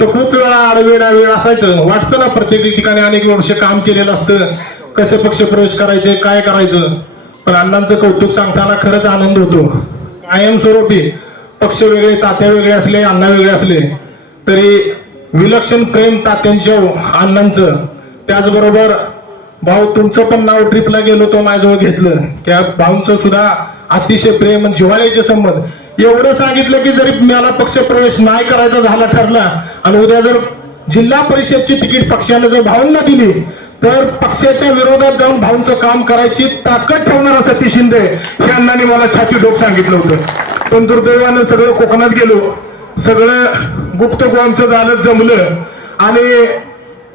तर खूप वेळा आडवेळ असायचं. वाटतं ना प्रत्येक ठिकाणी अनेक वर्ष काम केलेलं असतं, कसे पक्ष प्रवेश करायचे, काय करायचं. पण अण्णांचं कौतुक सांगताना खरंच आनंद होतो. कायमस्वरूपी पक्ष वेगळे, तात्या वेगळे असले, अण्णा वेगळे असले तरी विलक्षण प्रेम तात्यांच्या अण्णांचं. त्याचबरोबर भाऊ तुमचं पण नाव ट्रिपला गेलो तो माझ्याजवळ घेतलं. त्या भाऊंचं सुद्धा अतिशय प्रेम आणि जिव्हाळ्याचे संबंध. एवढं सांगितलं की जरी मला पक्ष प्रवेश नाही करायचा झाला ठरला आणि उद्या जर जिल्हा परिषदची तिकीट पक्षाने जर भाऊंना दिली तर पक्षाच्या विरोधात जाऊन भाऊंचं काम करायची ताकद ठेवणारा सतीश शिंदे हे अण्णांनी मला छाती डोक सांगितलं होतं. पण दुर्दैवानं सगळं कोकणात गेलो, सगळं गुप्त आमचं झालं जमलं आणि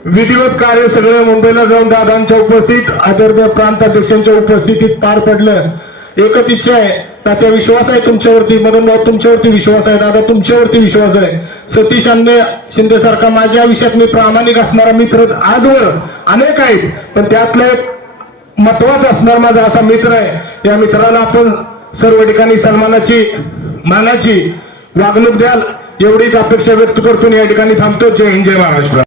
विधिवत कार्य सगळं मुंबईला जाऊन दादांच्या उपस्थित, आदरणीय प्रांत अध्यक्षांच्या उपस्थितीत पार पडलं. एकच इच्छा आहे, तात्या विश्वास आहे तुमच्यावरती, मदन भाऊ तुमच्यावरती विश्वास आहे, दादा तुमच्यावरती विश्वास आहे. सतीश शिंदे सारखा माझ्या आयुष्यात मी प्रामाणिक असणारा मित्र आजवर अनेक आहेत, पण त्यातला एक महत्वाचा असणार माझा असा मित्र आहे. या मित्राला आपण सर्व ठिकाणी सन्मानाची, मानाची वागणूक द्याल एवढीच अपेक्षा व्यक्त करतो. या ठिकाणी थांबतो. जय हिंद, जय महाराष्ट्र.